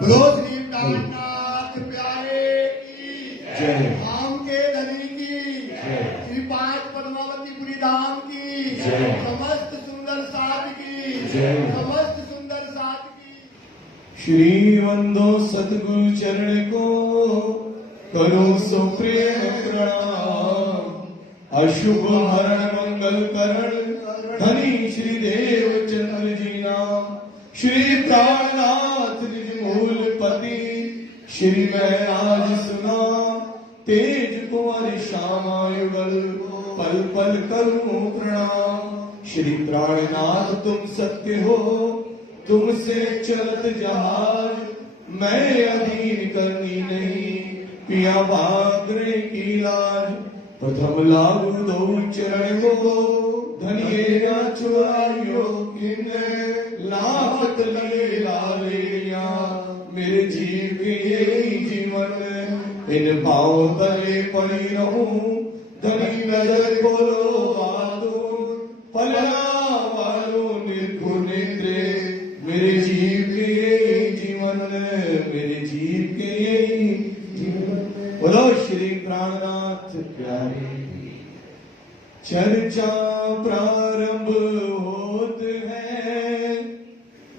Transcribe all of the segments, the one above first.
बोलो श्री कान्नाथ प्यारे की जय। धाम के धनी की जय। श्री पांच पद्मावतीपुरी धाम की जय। समस्त सुंदर साथ की जय। समस्त सुंदर साथ की। श्री वंदो सतगुरु चरण को करो सो प्रेम प्रणाम। अशुभ हरण मंगल करण धनी श्री देव चंद्र जी नाम। श्री प्राणनाथ निज मूल पति श्री मैं आज सुना। तेज कुंवर श्यामा युगल पल पल करूं प्रणाम। श्री प्राणनाथ तुम सत्य हो तुमसे चलत जहाज। मैं अधीन करनी नहीं पिया भागरे की लाज। प्रथम लागू दो चरण को धनिये ना चुराइयो किने। लापत लिए लालिया मेरे जीव के यही जीवन। इन भाव तले पड़ी रहूं धनी नजर खोलो बातों। पलना वालों निर्गुण निद्रे मेरे जीव के यही जीवन। मेरे जीव के यही जीवन। बोलो श्री प्राणनाथ प्यारे। चर्चा प्रारंभ होत है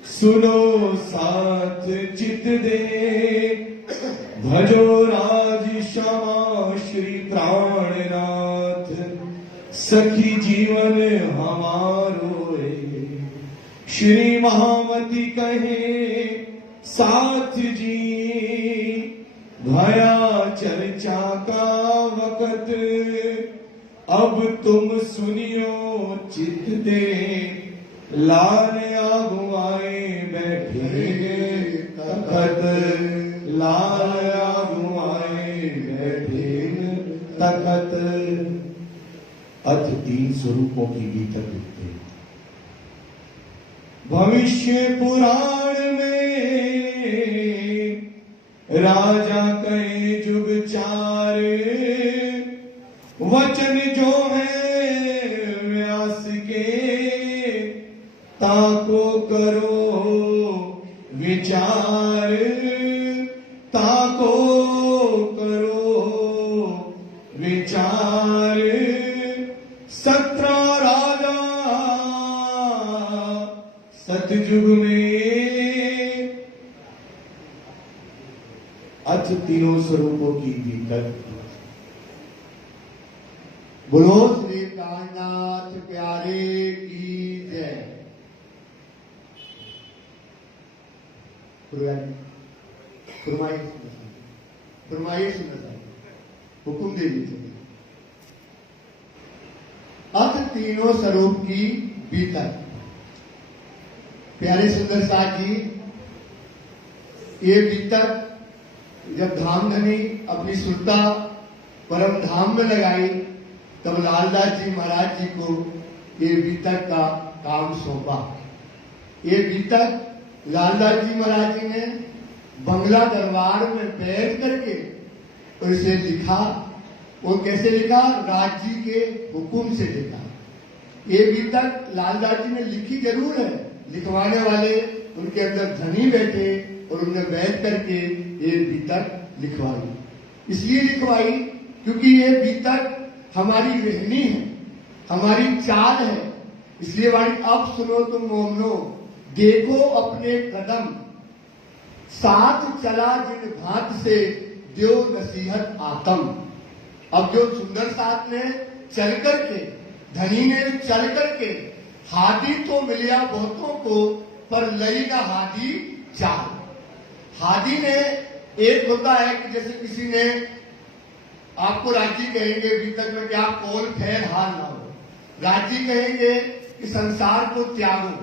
सुनो साथ चित दे। भजो राज श्यामा श्री प्राणनाथ सखी जीवन हमारो रे। श्री महामती कहे साथ जी भया चर्चा का वक़्त। अब तुम सुनियो चित दे लाल आगुआए बैठे तखत। लाल आगुआए बैठे तखत। अथ 3 स्वरूपों की गीता लिखते हैं। भविष्य पुराण में राजा कहे जुग चार। वचन जो है व्यास के ताको करो विचार। ताको करो विचार। 17 राजा सतयुग में। अथ तीनों स्वरूपों की विकल्प। बोलो श्री कान्नाथ प्यारे की जय। फरमाइए सुनना हुक्म दे दीजिए। अथ तीनों स्वरूप की बीतक। प्यारे सुंदर साथ जी, ये बीतक जब धाम धनी अपनी सुरता परम धाम में लगाई तब लालदास जी महाराज जी को ये बीतक का काम सौंपा। ये बीतक लालदास जी महाराज जी ने बंगला दरबार में बैठ करके उसे लिखा। वो कैसे लिखा? राज जी के हुक्म से लिखा। ये बीतक लालदास जी ने लिखी जरूर है, लिखवाने वाले उनके अंदर धनी बैठे और उन्हें बैठ करके ये बीतक लिखवाई। इसलिए लिखवाई क्योंकि ये बीतक हमारी रहनी है, हमारी चाल है। इसलिए वाणी अब सुनो तुम मोमनो देखो अपने कदम। साथ चला जिन भात से दो नसीहत आतम। अब जो सुंदर साथ ने चल करके, धनी ने चल करके हादी तो मिलिया बहुतों को पर लई ना हादी चाल। हादी ने एक होता है कि जैसे किसी ने आपको राजी कहेंगे बीतक में कि आप कौन फैर हाल ना हो। राजी कहेंगे कि संसार को त्यागो।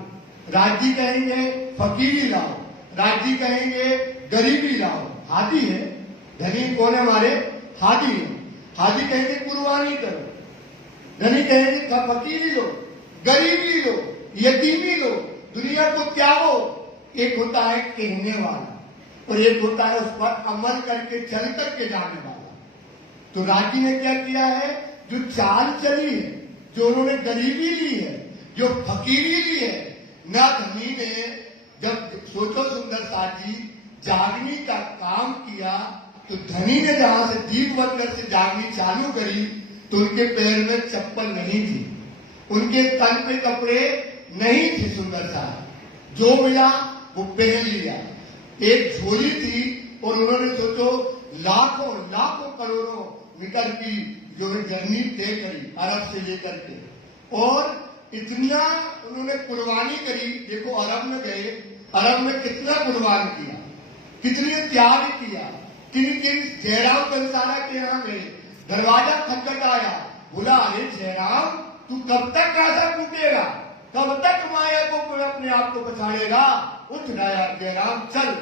राजी कहेंगे फकीरी लाओ। राजी कहेंगे गरीबी लाओ। हादी है। धनी कौन है हमारे? हादी है। हादी कहेंगे कुर्बानी करो। धनी कहेंगे फकीरी लो, गरीबी लो, यतीमी लो, दुनिया को त्यागो। एक होता है कहने वाला और एक होता है उस पर अमल करके चल करके जाने वाला। तो राजी ने क्या किया है? जो चाल चली है, जो उन्होंने गरीबी ली है, जो फकीरी ली है। न धनी ने जब सोचो सुंदर साथ जी जागनी का काम किया तो धनी ने जहां से दीप बनकर से जागनी चालू करी तो उनके पैर में चप्पल नहीं थी, उनके तन पे कपड़े नहीं थे। सुंदर सा जो मिला वो पहन लिया। एक झोली थी और उन्होंने सोचो लाखों लाखों करोड़ों मीटर की जो है जर्नी तय करी अरब से लेकर के, और इतना उन्होंने कुर्बानी करी। देखो अरब में गए, अरब में कितना कुर्बान किया, कितनी त्याग किया, किन किन जयराम कंसारा के यहाँ गए, दरवाजा खटखटाया, बोला अरे जयराम तू कब तक राजा कूटेगा, कब तक माया को अपने आप को पछाड़ेगा, उठ रहा जयराम चल,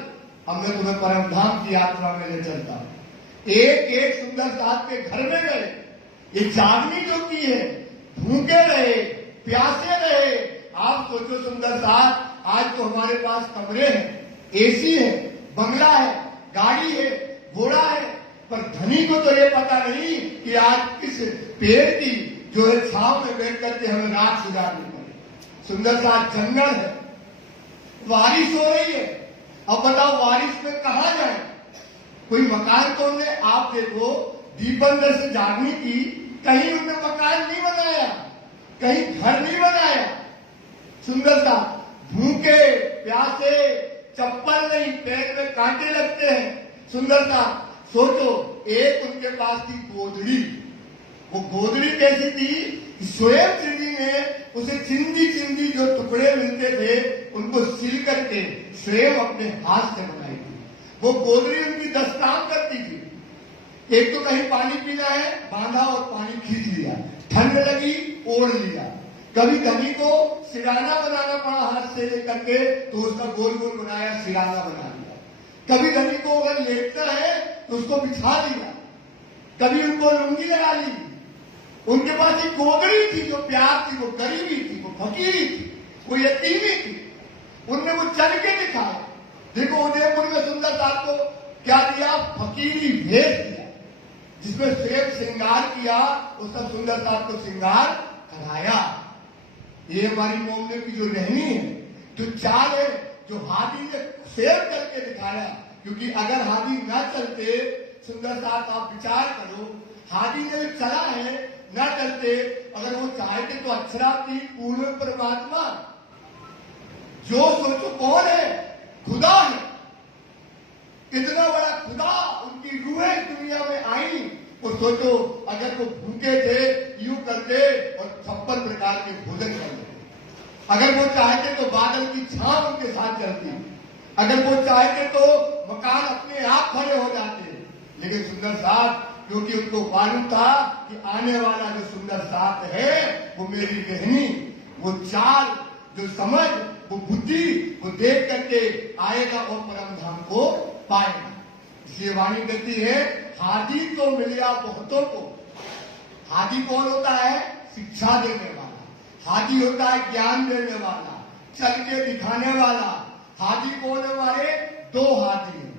अब मैं तुम्हें परम धाम की यात्रा में ले चलता हूं। एक एक सुंदर साथ के घर में गए, ये जागनी जो की है, भूखे रहे, प्यासे रहे। आप सोचो सुंदर साथ, आज तो हमारे पास कमरे हैं, एसी है, बंगला है, गाड़ी है, घोड़ा है, पर धनी को तो ये पता नहीं कि आज किस पेड़ की जो है छांव में बैठ करके हमें रात गुजारनी पड़े। सुंदर साथ जंगल है, बारिश हो रही है, अब बताओ बारिश में कहा जाए, कोई मकान तो उन्हें, आप देखो दीपंदर से जागनी की, कहीं उन्होंने मकान नहीं बनाया, कहीं घर नहीं बनाया। सुंदर सा भूखे प्यासे, चप्पल नहीं, पैर में कांटे लगते हैं। सुंदर सा सोचो, एक उनके पास थी गोदड़ी, वो गोदड़ी कैसी थी, स्वयं श्री जी ने उसे चिंदी चिंदी जो टुकड़े मिलते थे उनको सिल करके स्वयं अपने हाथ से बनाई थी। वो गोदड़ी उनकी 10 काम करती थी। एक तो कहीं पानी पीना है, बांधा और पानी खींच लिया, ठंड लगी ओढ़ लिया। कभी धनी को सिराना बनाना पड़ा हाथ से लेकर के, तो उसका गोल गोल बनाया, सिराना बना लिया। कभी धनी को अगर लेटना है तो उसको बिछा लिया, कभी उनको लुंगी लगा ली। उनके पास एक गोगड़ी थी जो प्यार थी, वो गरीबी थी, वो फकीरी थी, वो यतीमी थी, उनने वो चल के दिखाया। देखो उदयपुर में सुंदर साहब को क्या दिया, फकीरी भेष दिया, जिसमें सेब श्रृंगार किया, वो सब सुंदर साहब को श्रृंगार कराया। ये हमारी मोहम्मद की जो रहनी है, जो चाल है, जो हादी ने शेयर करके दिखाया। क्योंकि अगर हादी न चलते, सुंदर साहब आप विचार करो, हादी ने जो चला है न चलते, अगर वो चाहते तो अक्षराती पूर्ण परमात्मा, जो सोचो कौन है, खुदा है, इतना बड़ा खुदा, उनकी रूहें दुनिया में आई। और सोचो अगर वो भूखे थे, यूं करते और 56 प्रकार के भोजन करते, अगर वो चाहते तो बादल की छांव उनके साथ चलती, अगर वो चाहते तो मकान अपने आप खड़े हो जाते। लेकिन सुंदर साथ, क्योंकि उनको मालूम था कि आने वाला जो सुंदर साथ है वो मेरी रहनी, वो चाल, जो समझ, वो बुद्धि, वो देख करके आएगा और परम धाम को पाएगा। इसलिए वाणी कहती है, हादी तो मिलिया बहुतों को। हादी कौन होता है, शिक्षा देने वाला। हादी होता है ज्ञान देने वाला, चल के दिखाने वाला। हादी कौन है हमारे, 2 हादी है।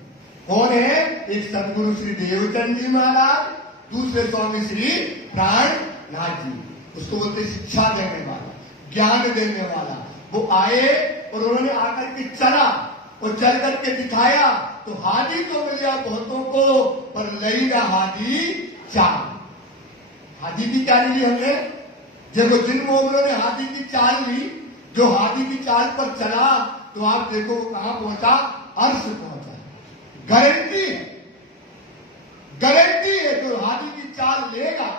कौन है, एक सदगुरु श्री देवचंद जी महाराज, दूसरे स्वामी श्री प्राणनाथ जी। उसको बोलते शिक्षा देने वाला, ज्ञान देने वाला। वो आए और उन्होंने आकर के चला और चल करके दिखाया। तो हादी तो मिला बहुतों को, पर लई ना हादी चाल। हादी की क्या ली हमने, देखो जिन मोहम्मदों ने हादी की चाल ली, जो हादी की चाल पर चला, तो आप देखो वो कहां पहुंचा, अर्श पहुंचा। गारंटी है, गारंटी है, जो हादी की चाल लेगा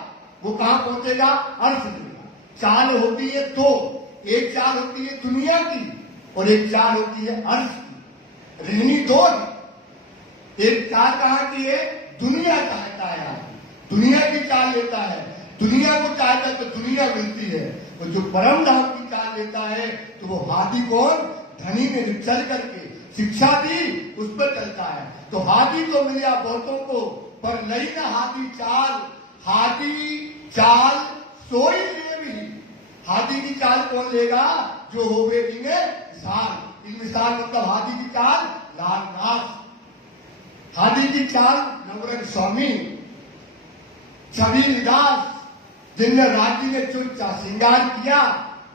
वो कहां पहुंचेगा, अर्श लेगा। चाल होती है 2, एक चाल होती है दुनिया की और एक चाल होती है अर्श की। रहनी 2 है। एक चाल कहां की है, दुनिया चाहता है, दुनिया की चाल लेता है, दुनिया को चाहता है तो दुनिया मिलती है। और जो परम धाम की चाल लेता है तो वो हादी कौन, धनी ने चल करके शिक्षा दी, उस पर चलता है। तो हादी तो मिला बहुतों को, पर लई ना हादी चाल। हादी चाल सोई ले भी। हादी की चाल कौन लेगा, जो होवे बिने मिसाल। इन मिसाल मतलब हादी की चाल लाल दास, हादी की चाल नवरंग स्वामी, छबील दास, जिनने राज्य ने चुपचा श्रृंगार किया,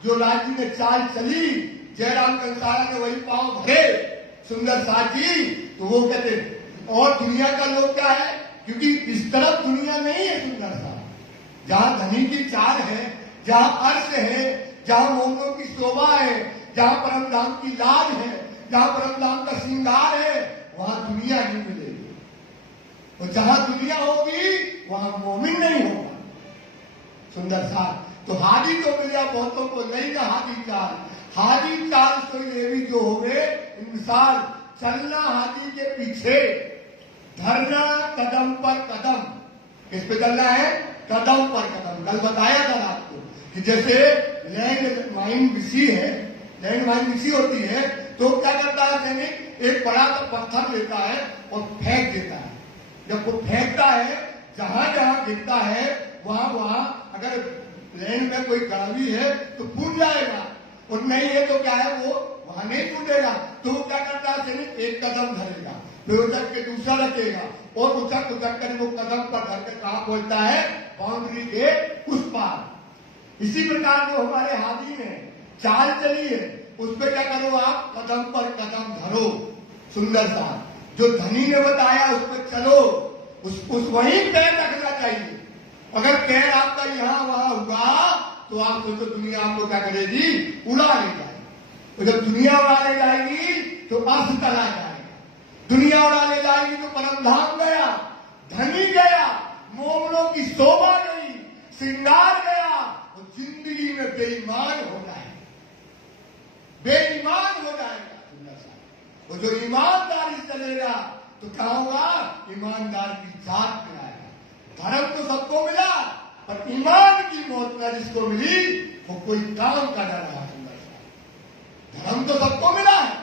जो राज्य ने चाल चली, जयराम कंसारा ने वही पांव भरे। सुंदर साथ जी तो वो कहते और दुनिया का लोग क्या है, क्योंकि इस तरफ दुनिया नहीं है सुंदर सा, जहां धनी की चाल है, जहां अर्श है, जहां मोमों की शोभा है, जहां परम धाम की लाज है, जहां परम धाम का श्रृंगार है, वहां दुनिया नहीं मिलेगी। और जहां दुनिया होगी वहां मोमिन नहीं होगा। सुंदर सा तो हादी तो मिलिया बहुतों को नहीं ना हादी चाल सोई देवी जो हो गए इंसान, चलना हादी के पीछे, धरना कदम पर कदम। किस पे चलना है? कदम पर कदम। कल बताया था आपको कि जैसे लैंड माइन बिछी है, लैंड माइन बिछी होती है तो क्या करता है सैनिक, एक बड़ा सा पत्थर लेता है और फेंक देता है। जब वो फेंकता है जहां जहां गिरता है वहां अगर लैंड में कोई गड़बड़ी है तो फूट जाएगा, और नहीं है तो क्या है वो वहां नहीं टूटेगा। तो वो क्या करता है सैनिक, एक कदम धरेगा, फिर उचक के दूसरा रखेगा, और उचक कर वो कदम पर धर कर कहां पहुंचता है? बाउंड्री के उस पार। इसी प्रकार जो हमारे हादी ने चाल चली है उस पर क्या करो आप? कदम पर कदम धरो। सुंदर सा जो धनी ने बताया उस पर चलो, उस वहीं पैर रखना चाहिए। अगर पैर आपका यहाँ वहां हुआ तो आप सोचो दुनिया आपको क्या करेगी? उड़ा ले जाएगी। और जब दुनिया उड़ा ले जाएगी तो अर्थ चला जाएगा, दुनिया उड़ा ले जाएगी तो परम धाम गया, धनी गया, मोमनों की शोभा गई, श्रृंगार गया, और जिंदगी में बेईमान हो जाएगा, बेईमान हो जाएगा। सुंदर सा वो जो ईमानदारी चलेगा तो क्या होगा? ईमानदार की जात में आएगा। धर्म तो सबको मिला पर ईमान की मौत न जिसको मिली वो कोई काम का न रहा। सुंदर सा धर्म तो सबको मिला है,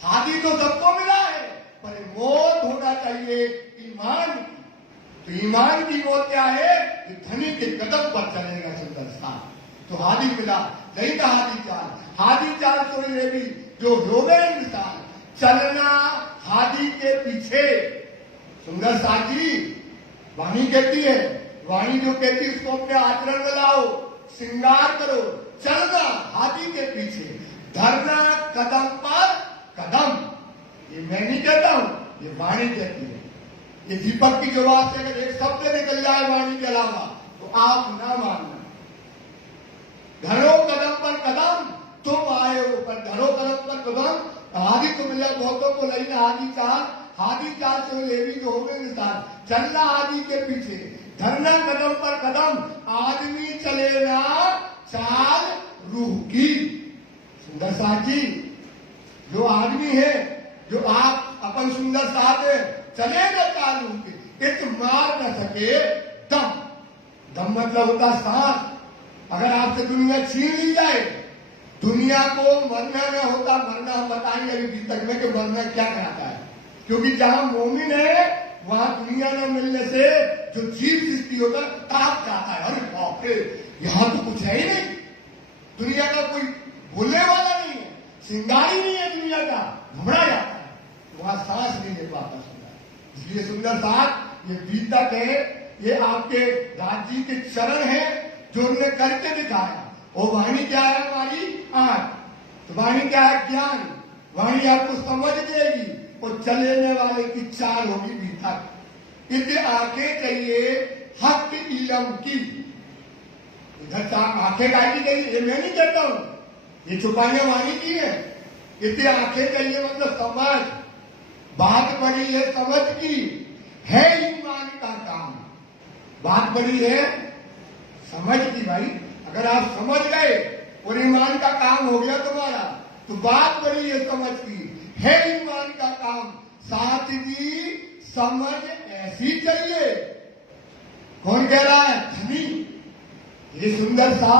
हादी तो सबको मिला है, पर मौत होना चाहिए ईमान की। तो ईमान की मौत क्या है? कि धनी के कदम पर चलेगा। सुंदर सा तो हादी मिला, नहीं था हादी चाल सोई देवी जो हो गए इंसान, चलना हादी के पीछे। सुंदर सा जी वाणी कहती है, वाणी जो कहती है उसको अपने आचरण में लाओ, श्रृंगार करो, चलना हादी के पीछे, धरना कदम पर कदम। ये मैं नहीं कहता हूं, ये वाणी कहती है। ये दीपक की जो बात है, अगर एक शब्द निकल जाए वाणी के अलावा तो आप ना मानना। धरो कदम पर कदम तुम आए ऊपर, धरो कदम पर कदम। हादी तो मिला बहुतों को लई ना हादी चाल से लेवी जो हो गए इंसान, चलना हादी के पीछे, धरना कदम पर कदम, आदमी चले ना चाल रूह की। सुंदर साथ जी जो आदमी है, जो आप अपन सुंदर साथ है, चले ना चाल रूह की, एक मार न सके दम। दम मतलब होता सांस। अगर आपसे दुनिया छीन ली जाए, दुनिया को मरना न होता, मरना हम बताएंगे अभी तक में कि मरना क्या कहता है, क्योंकि जहां मोमिन है वहां दुनिया न मिलने से जो जीव सृष्टि होता ताप जाता है। अरे बाप रे, यहां तो कुछ है ही नहीं, दुनिया का कोई बोलने वाला नहीं है, श्रृंगार ही नहीं है दुनिया का, घबरा जाता है, वहां सांस नहीं ले पाता सुंदर। इसलिए सुंदर साथ ये बीतक है, ये आपके दाद जी के चरण है जो उन्होंने करके दिखाया। और वाणी क्या है? हमारी आंख। तो वाणी क्या है? ज्ञान। वाणी आपको समझ देगी और चलने वाले की चाल होगी बीतक। इसे आंखें चाहिए हक इलम की। इधर से आंखें गायकी चाहिए, ये मैं नहीं कहता हूं, ये छुपाने वाणी की है। इसे आंखें चाहिए मतलब समझ। बात बड़ी है समझ की, है ईमान का काम। बात बड़ी है समझ की भाई। अगर आप समझ गए और ईमान का काम हो गया तुम्हारा तो बात बड़ी है समझ की, है ईमान का काम। साथ ही समझ ऐसी चाहिए। कौन कह रहा है? धनी। ये सुंदर सा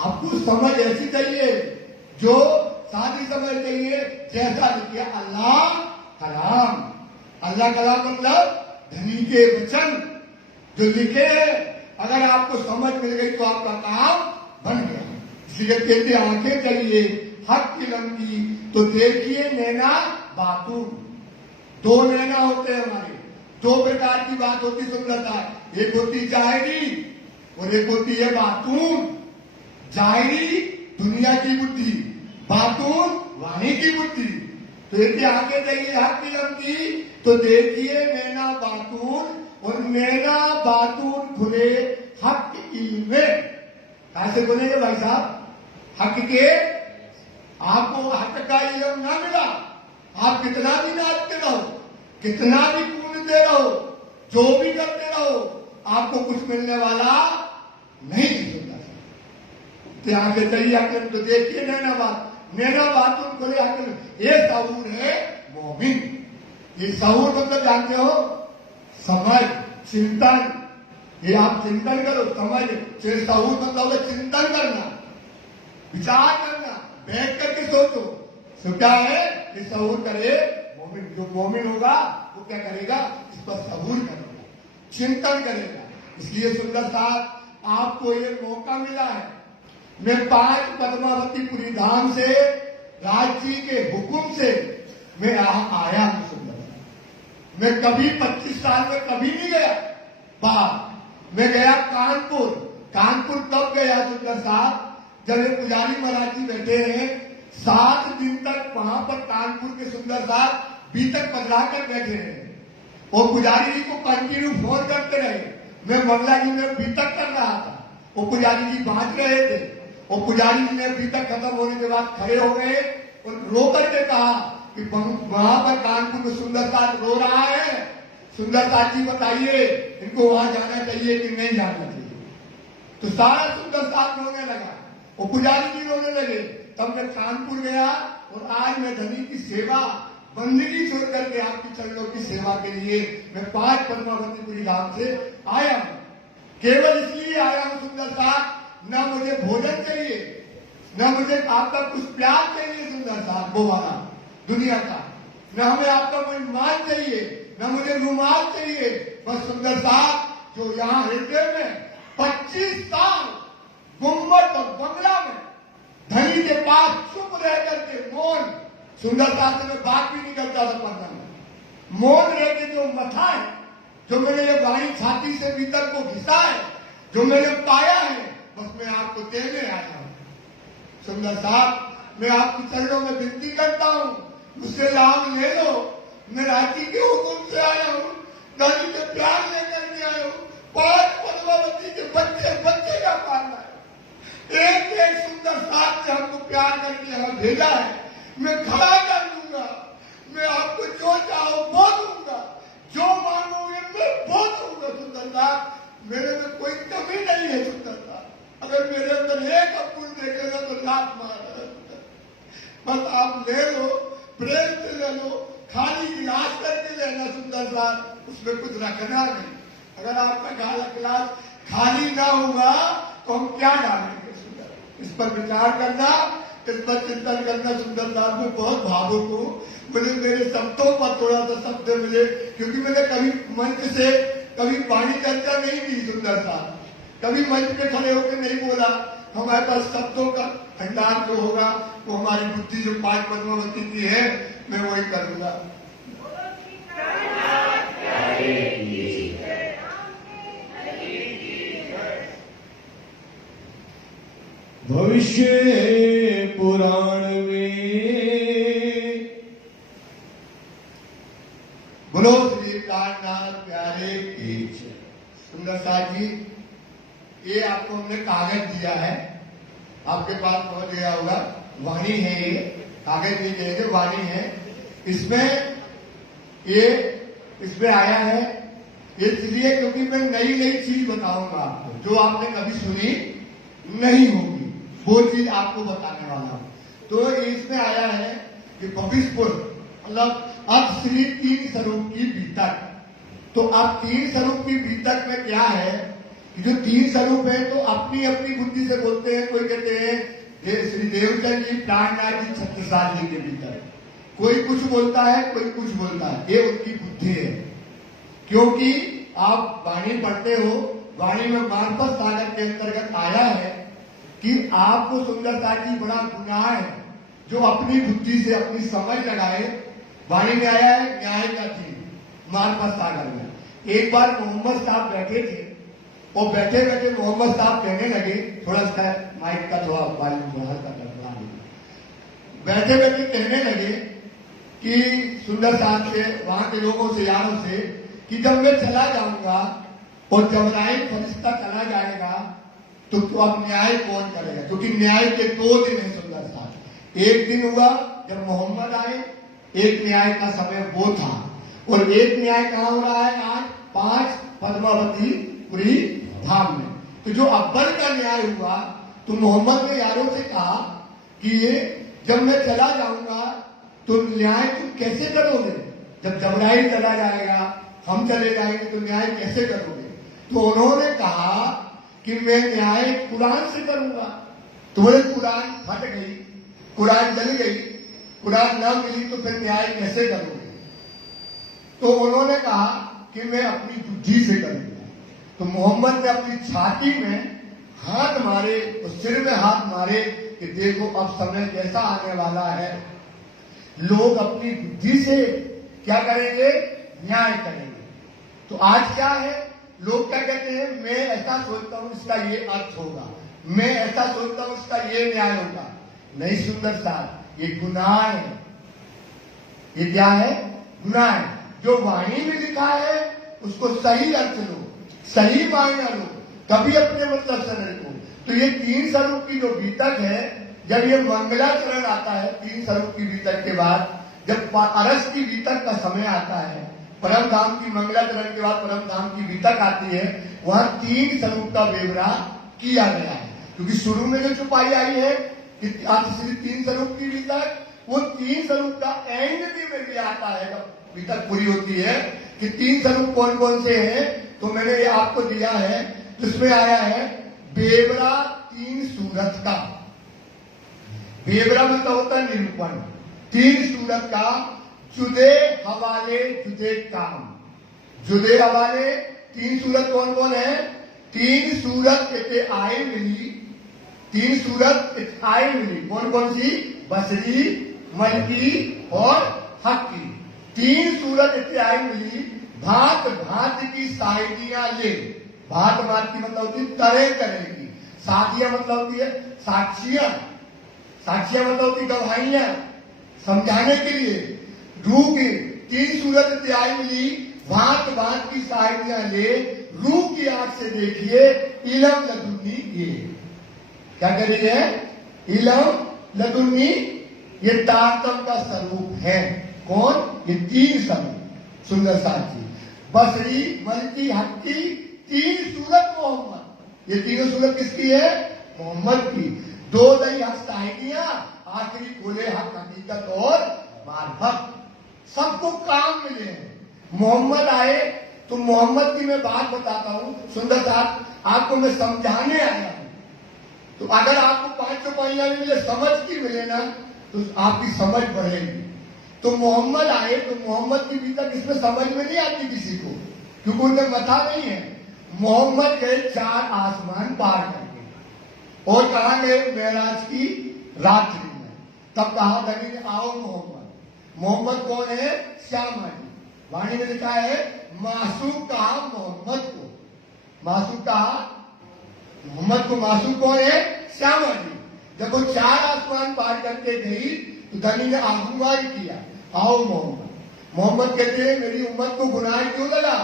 आपको समझ ऐसी चाहिए जो सादी समझ चाहिए, जैसा लिखिए अल्लाह कलाम। अल्लाह कलाम मतलब धनी के वचन जो लिखे हैं। अगर आपको समझ मिल गई तो आपका काम बन गया। इसलिए कहते आंखें चाहिए हक किलम की। तो देखिए नैना बातून, दो नैना होते हैं हमारे, दो प्रकार की बात होती सुंदरता। एक होती जाहिरी और एक होती है बातून। जाहिरी दुनिया की बुद्धि, बातून वाणी की बुद्धि। तो यदि आगे जाइए हक इलम की तो देखिए नैना बातून और नैना बातून खुले हक इल्मे। कहां से बोलेंगे भाई साहब? हक के आपको हक का इल्म ना मिला, आप कितना भी नाचते रहो, कितना भी कूदते रहो, जो भी करते रहो, आपको कुछ मिलने वाला नहीं दिखेगा। तो यहाँ के चाहिए अकल तो देखिए नैना बातून खुले अकल, ये सहूर है मोमिन। ये सहूर मतलब जानते हो? समझ, चिंतन। ये आप चिंतन करो, समझ। सहूर मतलब चिंतन करना, विचार करना, बैठ करके सोचो। तो क्या है कि सहूर करे मोमिन। जो मोमिन होगा वो क्या करेगा? इस पर सहूर करेगा, चिंतन करेगा। इसलिए सुंदर साहब आपको ये मौका मिला है। मैं 5 पद्मावतीपुरी धाम से राज्य के हुक्म से मैं यहाँ आया हूं। सुंदर साहब मैं कभी 25 साल में कभी नहीं गया बाहर। मैं गया कानपुर। कानपुर कब गया सुंदर साहब? जब ये पुजारी महाराज जी बैठे हैं 7 दिन तक वहां पर कानपुर के सुंदर साहब बीतक पधरा कर बैठे रहे और पुजारी जी को कंटिन्यू फोन करते रहे। मैं मंगला जी में बीतक कर रहा था, वो पुजारी जी बांट रहे थे और पुजारी जी ने बीतक खत्म होने के बाद खड़े हो गए और रो करके कहा कि वहां पर कानपुर में सुंदर साथ रो रहा है, सुंदर साथ जी बताइए इनको वहां जाना चाहिए कि नहीं जाना चाहिए। तो सारा सुंदर साथ रोने लगा, वो पुजारी जी रोने लगे। तब मैं कानपुर गया और आज मैं धनी की सेवा बंदगी छोड़ करके आपकी चरणों की सेवा के लिए मैं 5 पद्मावतीपुरी धाम से आया हूं। केवल इसलिए आया हूं सुंदर साहब, न मुझे भोजन चाहिए, न मुझे आपका कुछ प्यार चाहिए सुंदर साहब वो वाला दुनिया का, न हमें आपका कोई मान चाहिए, न मुझे रुमाल चाहिए। बस सुंदर साहब जो यहाँ हृदय में 25 साल गुम्बद और बंगला में धनी के पास चुप रह करके मौन, सुंदर साहब से मैं बात भी नहीं करता था पढ़ना में, मौन रह के जो मथा है, जो मैंने ये वाणी छाती से भीतर को घिसा है, जो मैंने पाया है, बस मैं आपको देने आया हूं। सुंदर साहब मैं आपके चरणों में विनती करता हूं, मुझसे लाभ ले लो। मैं राज्य के हुक्म से आया हूं, धनी के प्यार लेकर के आया हूं। 5 पद्मावती के बच्चे का पालना है। एक सुंदर साहब ने हमको प्यार करके यहाँ भेजा है। मैं खड़ा कर दूंगा, मैं आपको जो चाहो वो दूंगा, जो मांगोगे मैं वो दूंगा। सुंदर साहब मेरे में कोई कमी नहीं है। सुंदर साहब अगर मेरे अंदर एक अपुन देखेगा तो लात मार, बस आप ले लो, प्रेम से ले लो, खाली गिलास करके लेना सुंदर साहब, उसमें कुछ रखना नहीं। अगर आपका गिलास खाली ना होगा तो हम क्या डालेंगे? सुंदर इस पर विचार करना, इस पर चिंतन करना। सुंदर साहब में बहुत भावुक हूँ, मुझे मेरे शब्दों पर थोड़ा सा शब्द मिले, क्योंकि मैंने कभी मंच से कभी वाणी चर्चा नहीं की सुंदर साहब, कभी मंच पे खड़े होकर नहीं बोला। हमारे पास शब्दों का भंडार जो होगा वो हमारी बुद्धि जो 5 पद्मावती की है मैं वही करूंगा। भविष्य पुराण में बोलो श्री कान्हा प्यारे की जय। सुंदर साहब जी ये आपको हमने कागज दिया है, आपके पास पहुंच गया होगा। वाणी है ये, कागज नहीं दिए थे, वाणी है। इसमें आया है ये इसलिए क्योंकि मैं नई नई चीज बताऊंगा आपको, जो आपने कभी सुनी नहीं होगी, वो चीज आपको बताने वाला हूं। तो इसमें आया है कि भविष्य मतलब अब श्री 3 स्वरूप की बीतक। तो अब 3 स्वरूप की बीतक में क्या है कि जो 3 स्वरूप है तो अपनी अपनी बुद्धि से बोलते हैं। कोई कहते हैं श्री देवचंद जी प्राणनाथ जी छत्रसाल जी के भीतर, कोई कुछ बोलता है, कोई कुछ बोलता है, ये उनकी बुद्धि है। क्योंकि आप वाणी पढ़ते हो, वाणी में मानपत सागर के अंतर्गत आया है कि आपको सुंदरता जी बड़ा गुनाह है जो अपनी बुद्धि से अपनी समझ लगाए। वाणी में आया है न्याय का चीज मानपत सागर में। एक बार मोहम्मद साहब बैठे थे और बैठे बैठे मोहम्मद साहब कहने लगे, थोड़ा सा माइक का थोड़ा वॉल्यूम थोड़ा हल्का कर, बैठे बैठे कहने लगे कि सुंदर साहब से, वहां के लोगों से, यारों से, कि जब मैं चला जाऊंगा और जबराइल फरिश्ता चला जाएगा तो अब न्याय कौन करेगा? क्योंकि न्याय के 2 दिन है सुंदर साहब। एक दिन हुआ जब मोहम्मद आए, एक न्याय का समय वो था, और एक न्याय कहाँ हो रहा है आज? 5 पद्मावती पुरी धाम में। तो जो अव्वल का न्याय हुआ तो मोहम्मद ने यारों से कहा कि ये जब मैं चला जाऊंगा तो न्याय तुम कैसे करोगे? जब जबराइल चला जाएगा, हम चले जाएंगे, तो न्याय कैसे करोगे? तो उन्होंने कहा कि मैं न्याय कुरान से करूंगा। तो बोले कुरान फट गई, कुरान जल गई, कुरान न मिली तो फिर न्याय कैसे करोगे? तो उन्होंने कहा कि मैं अपनी बुद्धि से करूंगा। तो मोहम्मद ने अपनी छाती में हाथ मारे और सिर में हाथ मारे कि देखो अब समय कैसा आने वाला है, लोग अपनी बुद्धि से क्या करेंगे? न्याय करेंगे। तो आज क्या है? लोग क्या कहते हैं? मैं ऐसा सोचता हूं इसका ये अर्थ होगा, मैं ऐसा सोचता हूं इसका ये न्याय होगा। नहीं सुंदर साहब, ये गुनाह है। ये क्या है? गुनाह है। जो वाणी में लिखा है उसको सही अर्थ लो, सही मायना लो, तभी अपने मतलब से रखो। तो ये 3 स्वरूप की जो बीतक है, जब ये मंगलाचरण आता है 3 स्वरूप की बीतक के बाद, जब अरस की बीतक का समय आता है, परम धाम की मंगलाचरण के बाद परम धाम की बीतक आती है, वहां 3 स्वरूप का बेवरा किया गया है। क्योंकि शुरू में जो चुपाई आई है कि 3 स्वरूप की बीतक, वो 3 स्वरूप का एंड भी आता है जब बीतक पूरी होती है कि 3 स्वरूप कौन कौन से हैं। तो मैंने ये आपको दिया है, जिसमें आया है बेवरा 3 सूरत का। बेवरा मतलब होता है निरूपण। 3 सूरत का, जुदे हवाले जुदे काम। जुदे हवाले 3 सूरत कौन कौन है? 3 सूरत कहते आए मिली, 3 सूरत आए मिली। कौन कौन सी? बसरी, मलकी और हक की। 3 सूरत इतने आए मिली, भांत भांत की साइडियां ले। भांत भांत की मतलब होती है तरह तरह की, साथियां मतलब होती है साक्षियां, साक्षियां मतलब होती गवाहियां समझाने के लिए। रूह की 3 सूरत इतने आई मिली, भांत भांत की साइडियां ले, रूह की आंख से देखिए, इलम लदुन्नी ये क्या कर रही है? इलम लदुन्नी, ये तारतम का स्वरूप है। कौन? ये 3 स्वरूप। सुंदर साथ जी, बसरी, मलकी, हक्की, 3 सूरत मोहम्मद। ये 3 सूरत किसकी है? मोहम्मद की। 2 दई हस्ताइयां, आखिरी खोले हक, हकीकत और मार्फत। सबको काम मिले हैं। मोहम्मद आए तो मोहम्मद की मैं बात बताता हूं सुंदर साहब, आपको मैं समझाने आया हूं। तो अगर आपको 5 चौपाइयां भी मिले, समझ की मिले ना, तो आपकी समझ बढ़ेगी। तो मोहम्मद आए तो मोहम्मद की बीतक इसमें समझ में नहीं आती किसी को, क्योंकि उनमें मथा नहीं है। मोहम्मद गए 4 आसमान पार करके, और कहा गए मेराज की रात्रि में। तब कहा धनी ने आओ मोहम्मद। मोहम्मद कौन है? श्यामा जी। वाणी में लिखा है मासूम कहा मोहम्मद को, मासूम कहा मोहम्मद को। मासूम कौन है? श्यामा जी। जब वो 4 आसमान पार करके गई तो धनी ने आह्वान किया, आओ मोहम्मद। मोहम्मद कहते हैं मेरी उम्मत को गुनाह क्यों लगा?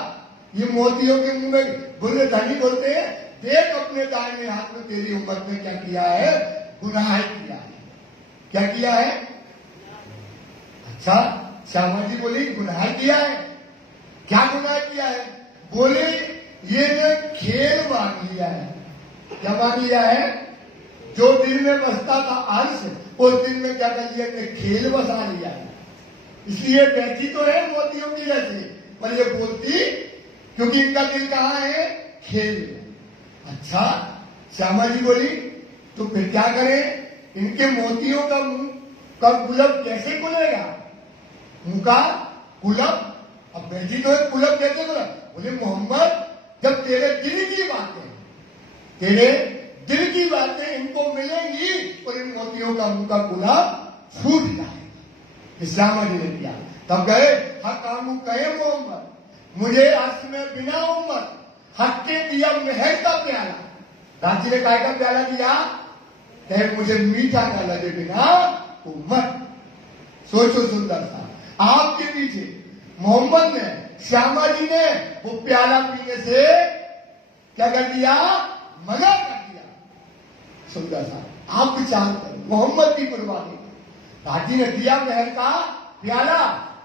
ये मोतियों के मुंह में बोले, धनी बोलते हैं देख अपने दाहिने हाथ में तेरी उम्मत ने क्या किया है? गुनाह किया है। क्या किया है? अच्छा, श्यामा जी बोली गुनाह किया है। क्या गुनाह किया है? बोले ये ने खेल मान लिया है। क्या मान लिया है? जो दिल में बसता था अंश, उस दिल में क्या कर लिया? ने खेल बसा लिया है। इसलिए बैठी तो है मोतियों की जैसे, पर ये बोलती क्योंकि इनका दिल कहाँ है? खेल में। अच्छा, श्यामा जी बोली तो फिर क्या करें? इनके मोतियों का मुंह का कुलब कैसे खुलेगा? मुंह का कुलब, अब बैठी तो है, कुलब कैसे खुला? बोले मोहम्मद जब तेरे दिल की बातें, तेरे दिल की बातें इनको मिलेंगी और इन मोतियों का मुंह का कुलब फूट जाएगा। श्यामा जी ने किया। तब गए हक कामू कहे मोहम्मद, मुझे अर्श में बिना उम्मत, हक के दिया मेहर का प्याला। राजी ने काय का प्याला दिया? कहे मुझे मीठा ना लगे बिना उम्मत। सोचो सुंदर सा, आपके पीछे मोहम्मद ने, श्यामा जी ने वो प्याला पीने से क्या कर दिया? मना कर दिया। सुंदर सा आप विचार करें, मोहम्मद की कुर्बानी। हाजी ने दिया महल का प्याला,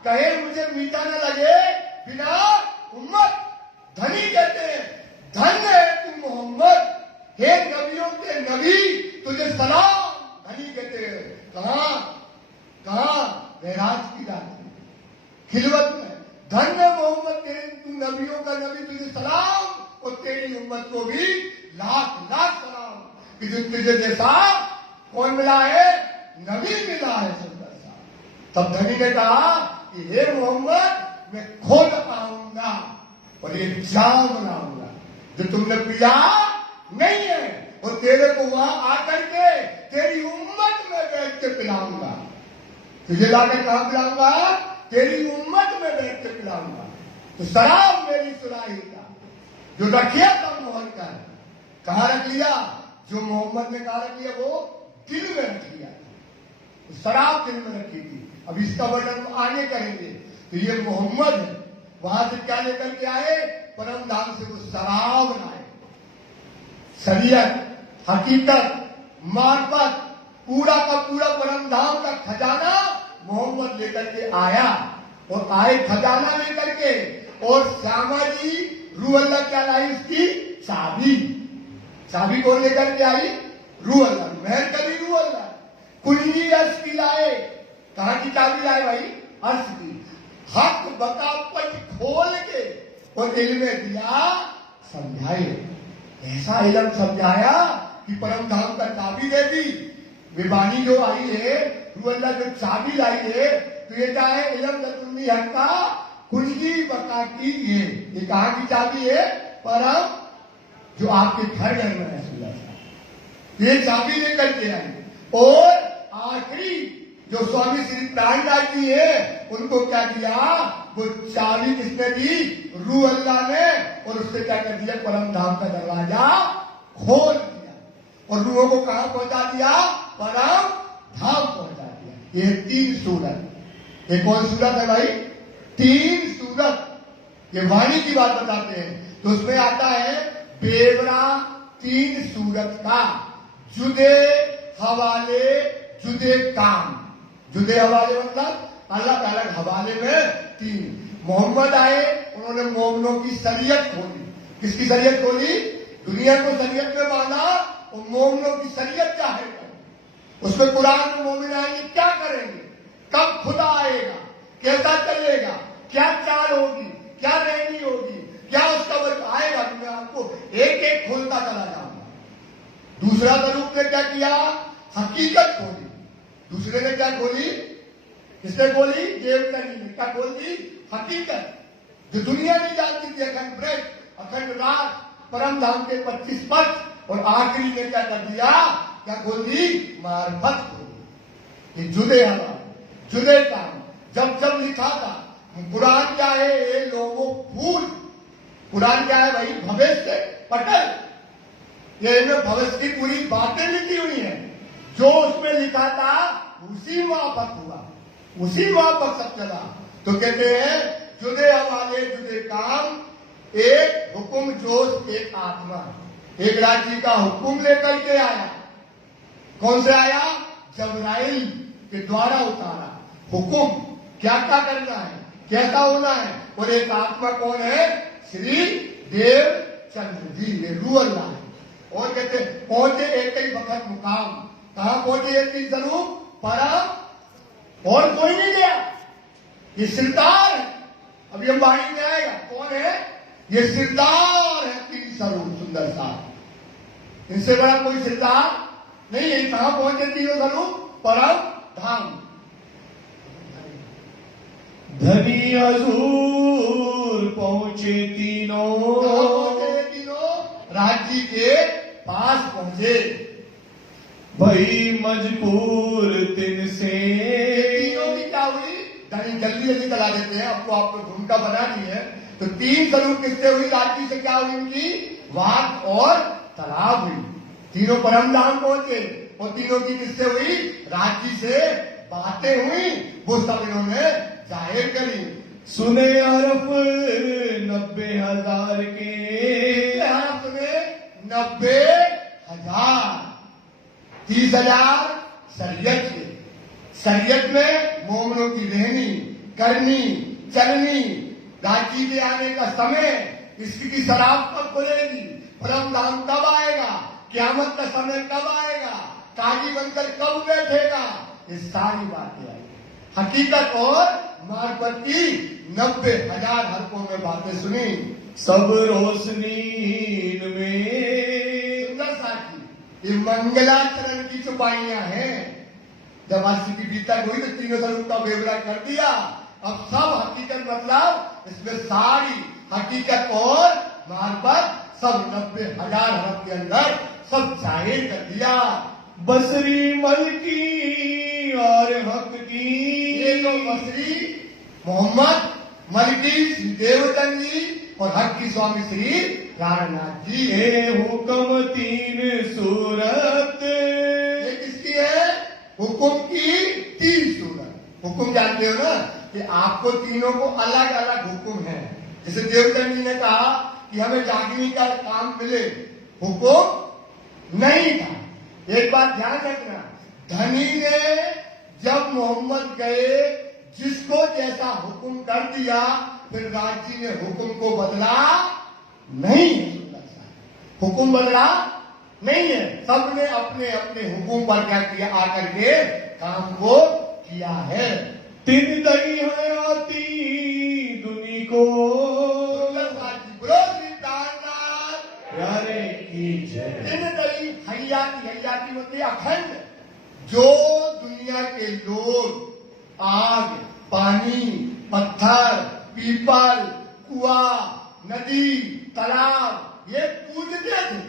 कहे मुझे मीठा न लगे बिना उम्मत। धनी कहते हैं धन्य है तू मोहम्मद, हे नबियों के नबी तुझे सलाम। धनी कहते हैं कहां महराज की रात में, खिलवत में, धन्य मोहम्मद तेरे, तू नबियों का नबी, तुझे सलाम, और तेरी उम्मत को भी लाख लाख सलाम कि तुझे जैसा कौन मिला है? नबी मिला है। सुंदर सा तब धनी ने कहा कि हे मोहम्मद मैं खुद आऊंगा और ये जाम बनाऊंगा जो तुमने पिया नहीं है, और तेरे को वहां आकर के तेरी उम्मत में बैठ के पिलाऊंगा। तुझे लाकर कहां पिलाऊंगा? तेरी उम्मत में बैठ के पिलाऊंगा। तो शराब मेरी सुराही का जो रखिया था मोहन का, कहां रख लिया? जो मोहम्मद ने कहा रख लिया वो दिल में रख लिया। तो शराब दिल में रखी थी। अब इसका वर्णन आगे करेंगे। तो ये मोहम्मद है, वहां से क्या लेकर के आए? परम धाम से वो शराब लाए। शरीयत, हकीकत, मार्फत, पूरा का पूरा परम धाम का खजाना मोहम्मद लेकर के आया। और आए खजाना लेकर के, और श्यामा जी रूह अल्लाह क्या लाई? उसकी चाबी। चाबी कौन लेकर के आई? रूह अल्लाह। महल कभी रूह अल्लाह। कुंजी अर्श की लाए। कहां की चाबी लाए भाई? अर्श की। हक बका पट खोल के और इल्म दिया समझाए। ऐसा इल्म समझाया कि परम धाम का चाबी दे दी। विवानी जो आई है, रूह अल्लाह जो चाबी लाई है, तो ये क्या है? इल्म लदुन्नी हक का कुंजी बका की ये कहां की चाबी है? परम जो आपके घर घर में है। ये चाबी लेकर के आई। और आखिरी जो स्वामी श्री प्राणनाथ जी है, उनको क्या दिया? वो चाबी किसने दी? रूह अल्लाह ने। और उससे क्या कर दिया? परम धाम का दरवाजा खोल दिया और रूहों को कहां पहुंचा दिया? परम धाम पहुंचा दिया। ये 3 सूरत। ये कौन सूरत है भाई? 3 सूरत। ये वाणी की बात बताते हैं। तो उसमें आता है बेवरा 3 सूरत का, जुदे हवाले जुदे काम। जुदे हवाले मतलब अलग अलग हवाले में 3। मोहम्मद आए, उन्होंने मोमिनों की शरीयत खोली। किसकी शरीयत खोली? दुनिया को शरीयत में बांधा और मोमिनों की शरीयत जाहिर कर। उसमें कुरान में मोमिन आएंगे, क्या करेंगे, कब खुदा आएगा, कैसा चलेगा, क्या चाल होगी, क्या रहनी होगी, क्या उसका वर्क आएगा। तो मैं आपको एक एक खोलता चला जाऊंगा। दूसरा स्वरूप ने क्या किया? हकीकत खोली। दूसरे ने क्या खोली? किसने खोली? देवतनी ने क्या खोल दी? हकीकत जो दुनिया नहीं जानती थी। अखंड ब्रह्म, अखंड राज, परम धाम के 25 पद। और आखिरी ने क्या कर दिया? क्या खोल दी? मार्फत खोली। ये जुदे हवा, जुदे काम। जब जब लिखा था कुरान क्या है? ये लोगों फूल। कुरान क्या है भाई? भविष्य पटल। ये इनमें भविष्य की पूरी बातें लिखी हुई है। जो उसमें लिखा था उसी माफक हुआ, उसी माफक सब चला। तो कहते हैं जुदे हवाले जुदे काम, एक हुक्म जोश एक आत्मा। एक राज्य का हुक्म लेकर के आया। कौन से आया? जबराइल के द्वारा उतारा हुक्म, क्या क्या करना है, कैसा होना है। और एक आत्मा कौन है? श्री देव चंद्र जी, ये रूह अल्लाह है। और कहते पहुंचे एक ही वक्त मुकाम। कहां पहुंचे? ये 3 स्वरूप परम, और कोई नहीं गया। ये सिरदार है। अब ये वाणी में आएगा। कौन है? ये सिरदार है। 3 स्वरूप सुंदर सा, इनसे बड़ा कोई सिरदार नहीं है। कहां पहुंचे 3 स्वरूप? परम धाम। धनी हजूर पहुंचे तीनों। पहुंचे ये तीनों? राज्य के पास पहुंचे। भई मजबूर तिन से। तीनों की क्या हुई? जल्दी जल्दी चला देते हैं, आपको आपको भूमिका बना दी है। तो 3 स्वरूप किससे हुई? राज्य से क्या हुई? उनकी वाक और तालाब हुई। तीनों परम धाम पहुंचे। और तीनों की किससे हुई? राज्य से बातें हुई। वो सब इन्होंने जाहिर करी। सुने हरफ 90,000 के, हरफ में 90,000, 30,000 शरीयत के। शरीयत में मोमिनों की रहनी, करनी, चलनी, राजी में आने का समय, इसकी शराब कब खुलेगी, परम धाम कब आएगा, क्यामत का समय कब आएगा, काजी बनकर कब बैठेगा, ये सारी बातें आई। हकीकत और मार्फत की 90,000 हरफों में बातें सुनी। सब रोशनी में सुंदर साथी, ये मंगलाचरण की चुपाइयां हैं। जब अस्सी की बीतक हुई तो तीनों स्वरूप का बेवड़ा कर दिया। अब सब हकीकत मतलब इसमें सारी हकीकत और मार्फत सब 90,000 हरफ के अंदर सब जाहिर कर दिया। बसरी मलकी और हक की, ये तो बसरी मोहम्मद, मलकी श्री देवचंद जी और हक की स्वामी श्री राणानाथ जी। ये हुक्म 3 सूरत, ये किसकी है? हुकुम की 3 सूरत। हुकुम जानते हो ना कि आपको तीनों को अलग अलग हुकुम है। जैसे देवचंद जी ने कहा कि हमें जागने का काम मिले, हुकुम नहीं था। एक बात ध्यान रखना, धनी ने जब मोहम्मद गए जिसको जैसा हुकुम कर दिया, फिर राजी ने हुकुम को बदला नहीं है। हुकुम बदला नहीं है, सबने अपने अपने हुकुम पर क्या किया, आकर के काम को किया है। 3 दई हयाती दुनी को, प्यारे की जय। 3 दई हयाती, हयाती मतलब अखंड, जो दुनिया के लोग आग, पानी, पत्थर, पीपल, कुआं, नदी, तालाब ये पूजते थे।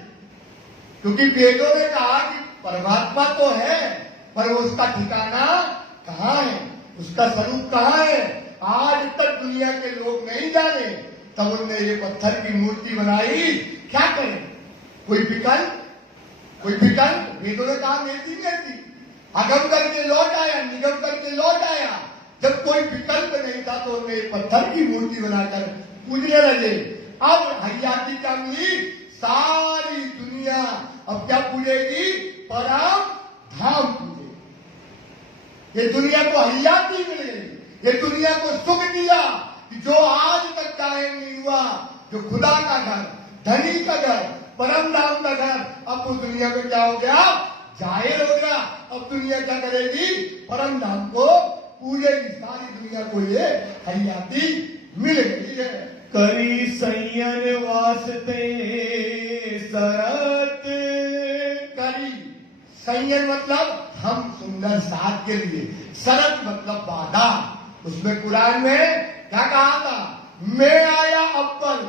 क्योंकि वेदों ने कहा कि परमात्मा तो है, पर उसका ठिकाना कहाँ है, उसका स्वरूप कहाँ है, आज तक दुनिया के लोग नहीं जाने। तब उनने ये पत्थर की मूर्ति बनाई। क्या करें, कोई विकल्प, कोई विकल्प, वेदों ने कहा मिलती नहीं थी। अगम करके लौट आया, निगम करके लौट आया। जब कोई विकल्प नहीं था तो उन्हें पत्थर की मूर्ति बनाकर पूजने लगे। अब हयाती क्या मिली, सारी दुनिया अब क्या पूजेगी, परम धाम पूजेगी। ये दुनिया को हयाती मिल गई, ये दुनिया को सुख दिया कि जो आज तक कायम नहीं हुआ, जो खुदा का घर, धनी का घर, परम धाम का घर, अब तो दुनिया में क्या हो गया, जाहिर हो गया। अब दुनिया क्या करेगी, परम धाम को पूजेगी। सारी दुनिया को ये हयाती मिल गई है। करी संयन वास्ते शरत, करी संयम मतलब हम सुंदर साथ के लिए, शरत मतलब वादा। उसमें कुरान में क्या कहा था, मैं आया अव्वल,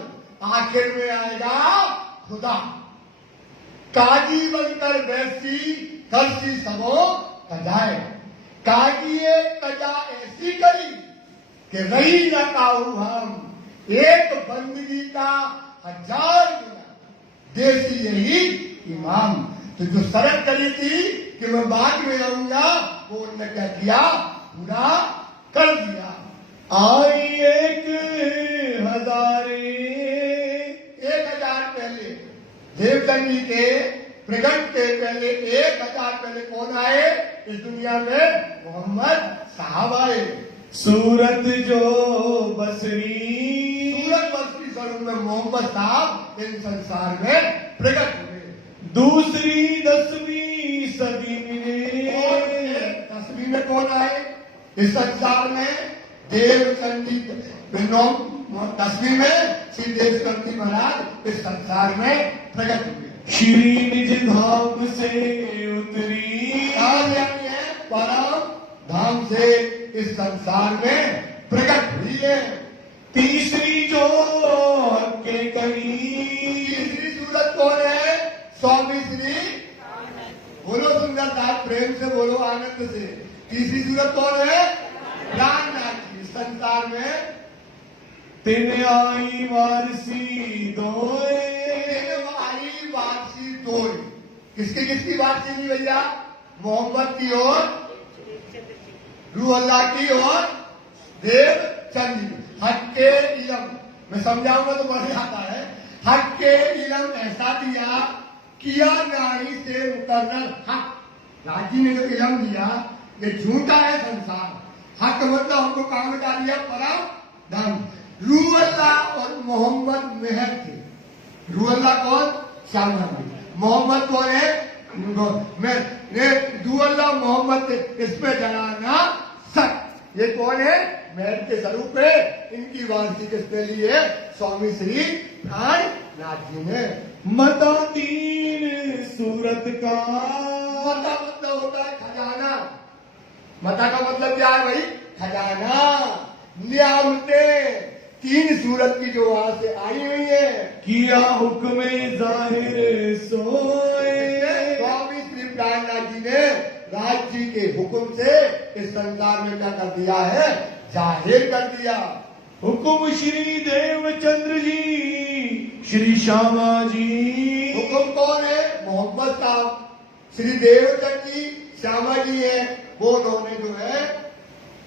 आखिर में आएगा खुदा। काजी बनकर वैसी करसी सबो कजाए, काजी कजा ऐसी करी कि रही न काहू हम, एक बंदगी का 1000 गुना, देसी यही इमाम। तो जो शरत करी थी कि मैं बाद में आऊंगा, वो उन्होंने क्या किया, पूरा कर दिया। आई 1,000 पहले देवचंद जी के प्रकट के पहले 1000 पहले कौन आए इस दुनिया में, मोहम्मद साहब आए। सूरत जो बसरी, सूरत बसरी स्वरूप में मोहम्मद साहब इन संसार में प्रकट हुए। दूसरी 10वीं सदी में, 10वीं में कौन आए इस संसार में, देवचंद जी। 10वीं में श्री देवचंद जी महाराज इस संसार में प्रकट हुए। श्री निज धाम से उतरी, परम धाम से इस संसार में प्रकट हुई है। तीसरी जो हक्के करी, तीसरी सूरत कौन है, स्वामी श्री, बोलो सुंदर दास, प्रेम से बोलो, आनंद से। तीसरी सूरत कौन है, रामनाथ जी। संसार में 3 आई वारसी दोए, 3 आई वारसी दोए। किसकी किसकी वारसी नहीं भैया, मोहम्मद की और रूह अल्लाह की और देव चंदी हक के इलम, मैं समझाऊंगा तो बढ़ जाता है। हक के इलम ऐसा दिया किया नाई से मुकर्रर हक, राजी ने जो इलम दिया ये झूठा है संसार। हक मतलब हमको काम में डाल दिया परम धन। रू अल्लाह और मोहम्मद मेहर थे। रू अल्लाह कौन? श्याम नबी। मोहम्मद कौन है? मैं दू अल्लाह मोहम्मद थे, इसमें जलाना सक। ये कौन है? मेहर के स्वरूप है। इनकी वारसी किसने ली है? स्वामी श्री प्राणनाथ जी ने। मता तीन सूरत का, मता मतलब होता है खजाना। मता का मतलब क्या है भाई? खजाना। नियामते तीन सूरत की जो वहां से आई हुई है। किया हुक्म जाहिर सोए, स्वामी श्री प्राणनाथ जी ने राज जी के हुक्म से इस संसार में क्या कर दिया है? जाहिर कर दिया। हुक्म श्री देवचंद्र जी, श्री श्यामा जी। हुक्म कौन है? मोहम्मद साहब। श्री देवचंद जी श्यामा जी है। वो दोनों जो है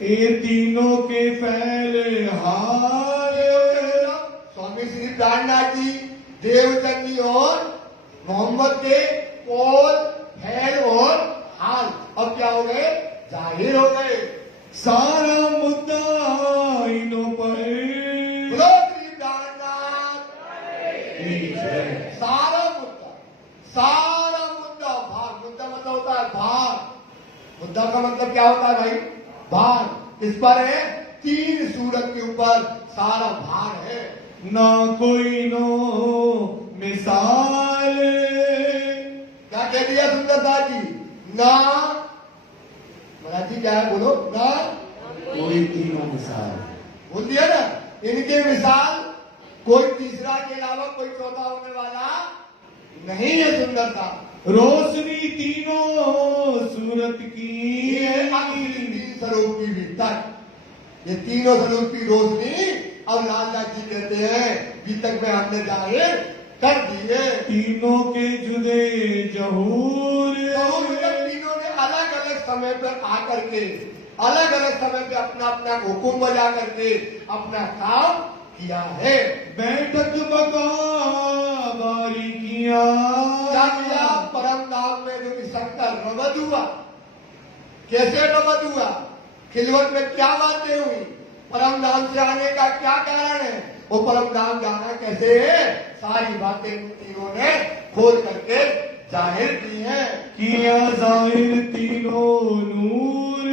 ये तीनों के फैल हार, स्वामी श्री प्राणनाथ जी, देवचंद जी और मोहम्मद के कौल, फैल और हाल अब क्या हो गए? जाहिर हो गए। सारा मुद्दा इनों पर, बोलो श्री प्राणनाथ। सारा मुद्दा, सारा मुद्दा भार। मुद्दा मतलब होता है भार। मुद्दा का मतलब क्या होता है भाई? भार। इस पर है तीन सूरत के ऊपर सारा भार है। ना कोई नो मिसाल, क्या कह दिया सुंदरदास जी? ना, महाराज जी क्या है? बोलो ना। कोई तीनों मिसाल, बोल दिया ना। इनके मिसाल कोई तीसरा के अलावा कोई चौथा होने वाला नहीं है। सुंदरता रोशनी तीनों सूरत की, ये तीन स्वरूप की भी तक, ये तीनों स्वरूप की रोशनी अब लालदास जी कहते हैं बीतक में हमने जाहिर कर दिए। तीनों के जुदे जहूर, तो तीनों ने अलग अलग समय पर आकर के, अलग अलग समय पे अपना अपना हुक्म बजा करके अपना काम किया है। बैठक बका बारीकियां, क्या किया? परम धाम में जो कि शंकर रमद हुआ। कैसे रमद हुआ? खिलवट में क्या बातें हुई? परम धाम से आने का क्या कारण है? वो परम धाम जाना कैसे है? सारी बातें तीनों ने खोल करके जाहिर की है। किया जाहिर तीनों नूर,